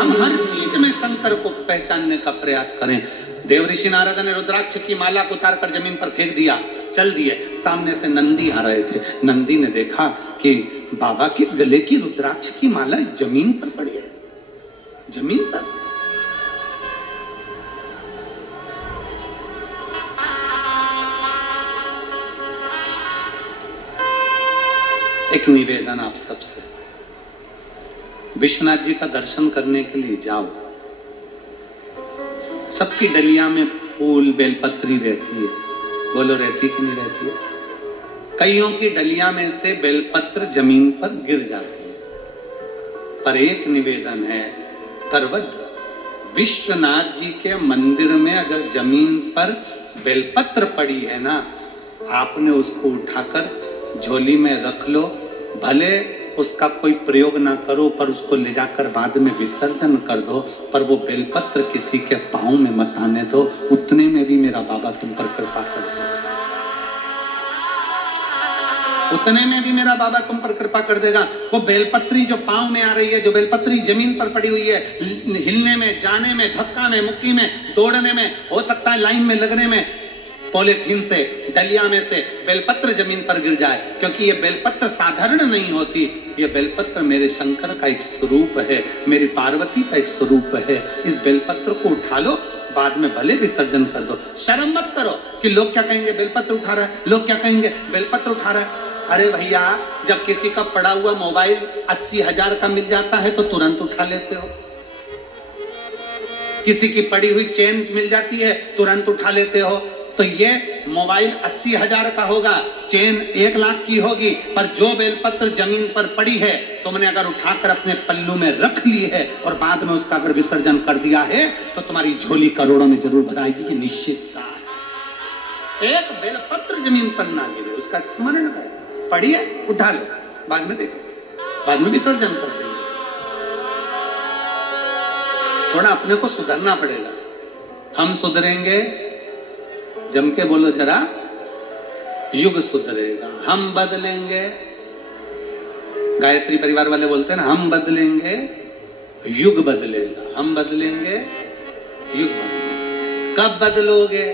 हम हर चीज में शंकर को पहचानने का प्रयास करें। देव ऋषि नारद ने रुद्राक्ष की माला को उतार कर जमीन पर फेंक दिया, चल दिए। सामने से नंदी आ रहे थे, नंदी ने देखा कि बाबा के गले की रुद्राक्ष की माला जमीन पर पड़ी है, जमीन पर। एक निवेदन आप सबसे, विश्वनाथ जी का दर्शन करने के लिए जाओ, सबकी डलिया में फूल बेलपत्री रहती है, बोलो रहती कि नहीं रहती है? कईयों की डलिया में से बेलपत्र जमीन पर गिर जाती है, पर एक निवेदन है, करवद विश्वनाथ जी के मंदिर में अगर जमीन पर बेलपत्र पड़ी है ना, आपने उसको उठाकर झोली में रख लो, भले उसका कोई प्रयोग ना करो, पर उसको ले जाकर बाद में विसर्जन कर दो, पर वो बेलपत्र किसी के पांव में मत आने दो, उतने में भी मेरा बाबा तुम पर कृपा कर देगा, उतने में भी मेरा बाबा तुम पर कृपा कर देगा। वो बेलपत्री जो पांव में आ रही है, जो बेलपत्री जमीन पर पड़ी हुई है, हिलने में, जाने में, धक्का में, मुक्की में, दौड़ने में, हो सकता है लाइन में लगने में, पॉलिथीन से, डलिया में से बेलपत्र जमीन पर गिर जाए, क्योंकि ये बेलपत्र साधारण नहीं होती, ये बेलपत्र मेरे शंकर का एक स्वरूप है, मेरी पार्वती का एक स्वरूप है। इस बेलपत्र को उठा लो, बाद में भले विसर्जन कर दो। शर्म मत करो कि लोग क्या कहेंगे बेलपत्र उठा रहा है, लोग क्या कहेंगे बेलपत्र उठा रहा है। अरे भैया, जब किसी का पड़ा हुआ मोबाइल 80,000 का मिल जाता है तो तुरंत उठा लेते हो। किसी की पड़ी हुई चेन मिल जाती है, तुरंत उठा लेते हो। तो ये मोबाइल 80,000 का होगा, चेन 1 लाख की होगी, पर जो बेलपत्र जमीन पर पड़ी है तुमने अगर उठाकर अपने पल्लू में रख ली है और बाद में उसका अगर विसर्जन कर दिया है तो तुम्हारी झोली करोड़ों में जरूर भराएगी, ये निश्चित है। एक बेलपत्र जमीन पर ना गिरे, उसका स्मरण करें, पढ़िए, उठा लो, बाद में देखो, बाद में विसर्जन कर देंगे। थोड़ा अपने को सुधरना पड़ेगा। हम सुधरेंगे, जम के बोलो जरा, युग सुधरेगा। हम बदलेंगे, गायत्री परिवार वाले बोलते हैं ना, हम बदलेंगे युग बदलेगा। हम बदलेंगे युग बदलेगा। कब बदलोगे?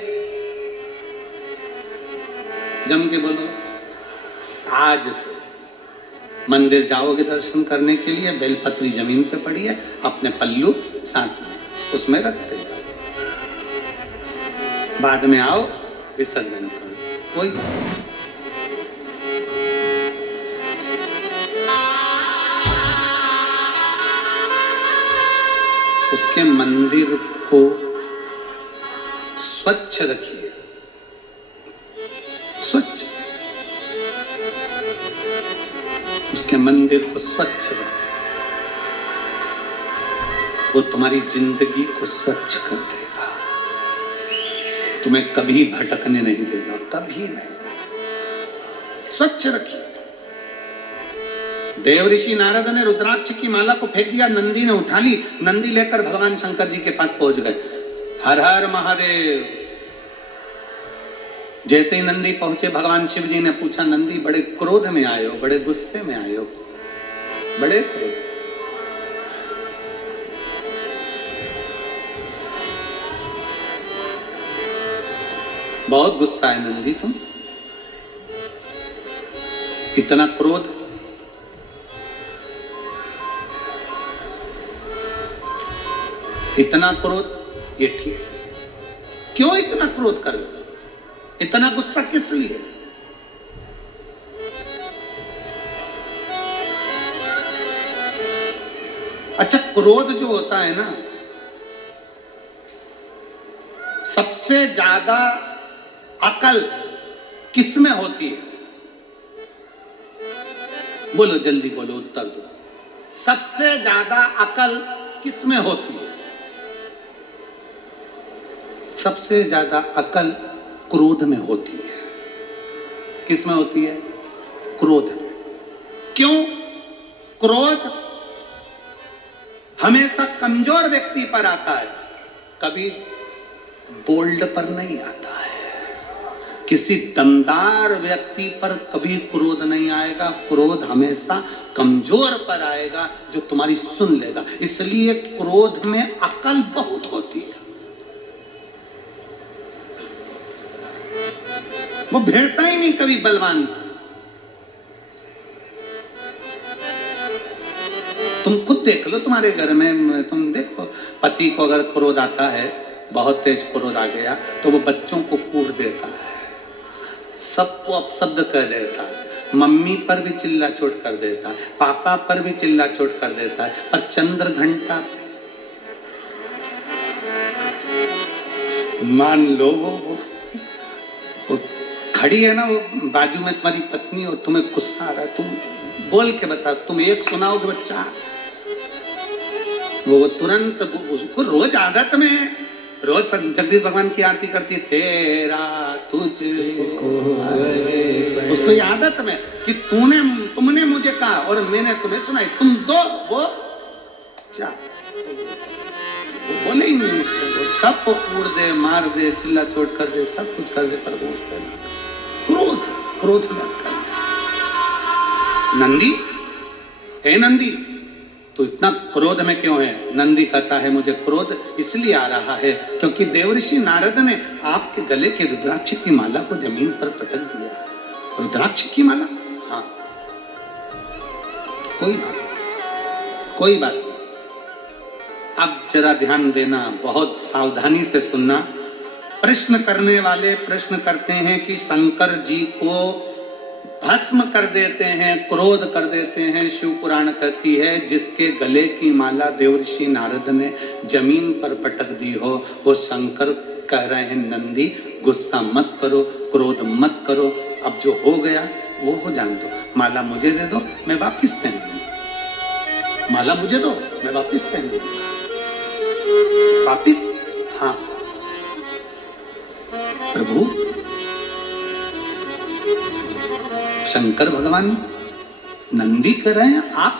जम के बोलो, आज से। मंदिर जाओगे दर्शन करने के लिए, बेलपत्री जमीन पे पड़ी है, अपने पल्लू साथ में उसमें रख देगा, बाद में आओ विसर्जन कर दो, कोई उसके मंदिर को स्वच्छ रखिए, स्वच्छ, उसके मंदिर को स्वच्छ रखिए। वो तुम्हारी जिंदगी को स्वच्छ कर देगा, तुम्हें कभी भटकने नहीं देगा, कभी नहीं। स्वच्छ रखिए। देव ऋषि नारद ने रुद्राक्ष की माला को फेंक दिया, नंदी ने उठा ली, नंदी लेकर भगवान शंकर जी के पास पहुंच गए। हर हर महादेव। जैसे ही नंदी पहुंचे, भगवान शिव जी ने पूछा, नंदी बड़े क्रोध में आए हो, बड़े गुस्से में आए हो, बड़े क्रोध। बहुत गुस्सा है नंदी तुम, इतना क्रोध? इतना क्रोध, ये ठीक। क्यों इतना क्रोध कर लो? इतना गुस्सा किस लिए? अच्छा, क्रोध जो होता है ना, सबसे ज्यादा अकल किसमें होती है? बोलो, जल्दी बोलो, उत्तर दो। सबसे ज्यादा अकल किसमें होती है? सबसे ज्यादा अकल क्रोध में होती है। किसमें होती है? क्रोध में। क्यों? क्रोध हमेशा कमजोर व्यक्ति पर आता है, कभी बोल्ड पर नहीं आता है। किसी दमदार व्यक्ति पर कभी क्रोध नहीं आएगा, क्रोध हमेशा कमजोर पर आएगा जो तुम्हारी सुन लेगा। इसलिए क्रोध में अकल बहुत होती है। वो भिड़ता ही नहीं कभी बलवान से। तुम खुद देख लो, तुम्हारे घर में तुम देखो, पति को अगर क्रोध आता है, बहुत तेज क्रोध आ गया, तो वो बच्चों को कूट देता है, सबको अपशब्द कह देता है, मम्मी पर भी चिल्ला चोट कर देता है, पापा पर भी चिल्ला चोट कर देता है, पर चंद्र घंटा पे मान लो वो खड़ी है ना, वो बाजू में तुम्हारी पत्नी, और तुम्हें गुस्सा आ रहा है, तुम बोल के बता, तुम एक सुनाओगे बच्चा, वो तुरंत, उसको रोज आदत में है, रोज जगदीश भगवान की आरती करती है, तेरा तुझको, उसको ये आदत में कि तुमने मुझे कहा और मैंने तुम्हें सुनाई, तुम दो, वो क्या बोले ही नहीं, सबको कूट दे, मार दे, चिल्ला चोट कर दे, सब कुछ कर दे, पर वो उस पर ना। क्रोध में कर। नंदी, हे नंदी, तो इतना क्रोध में क्यों है? नंदी कहता है मुझे क्रोध इसलिए आ रहा है क्योंकि देवऋषि नारद ने आपके गले के रुद्राक्ष की माला को जमीन पर पटक दिया। रुद्राक्ष की माला? हाँ, कोई बात नहीं। अब जरा ध्यान देना, बहुत सावधानी से सुनना। प्रश्न करने वाले प्रश्न करते हैं कि शंकर जी को भस्म कर देते हैं, क्रोध कर देते हैं। शिव पुराण कहती है जिसके गले की माला देवऋषि नारद ने जमीन पर पटक दी हो, वो शंकर कह रहे हैं नंदी गुस्सा मत करो, क्रोध मत करो, अब जो हो गया वो हो जान दो। माला मुझे दे दो, मैं वापिस पहन लूंगा। माला मुझे दो, मैं वापिस पहन लूंगा। वापिस? हाँ प्रभु। शंकर भगवान नंदी कह रहे हैं आप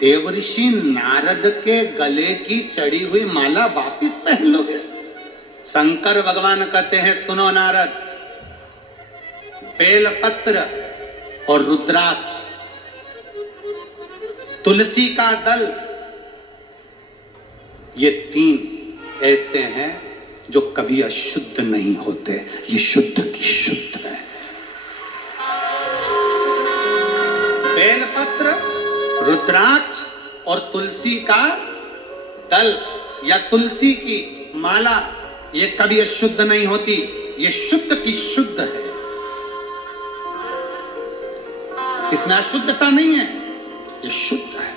देवऋषि नारद के गले की चढ़ी हुई माला वापिस पहन लोगे? शंकर भगवान कहते हैं सुनो नारद, बेलपत्र और रुद्राक्ष, तुलसी का दल, ये 3 ऐसे हैं जो कभी अशुद्ध नहीं होते। ये शुद्ध की शुद्ध है। बेलपत्र, रुद्राक्ष और तुलसी का दल या तुलसी की माला, ये कभी अशुद्ध नहीं होती। ये शुद्ध की शुद्ध है, इसमें अशुद्धता नहीं है, ये शुद्ध है।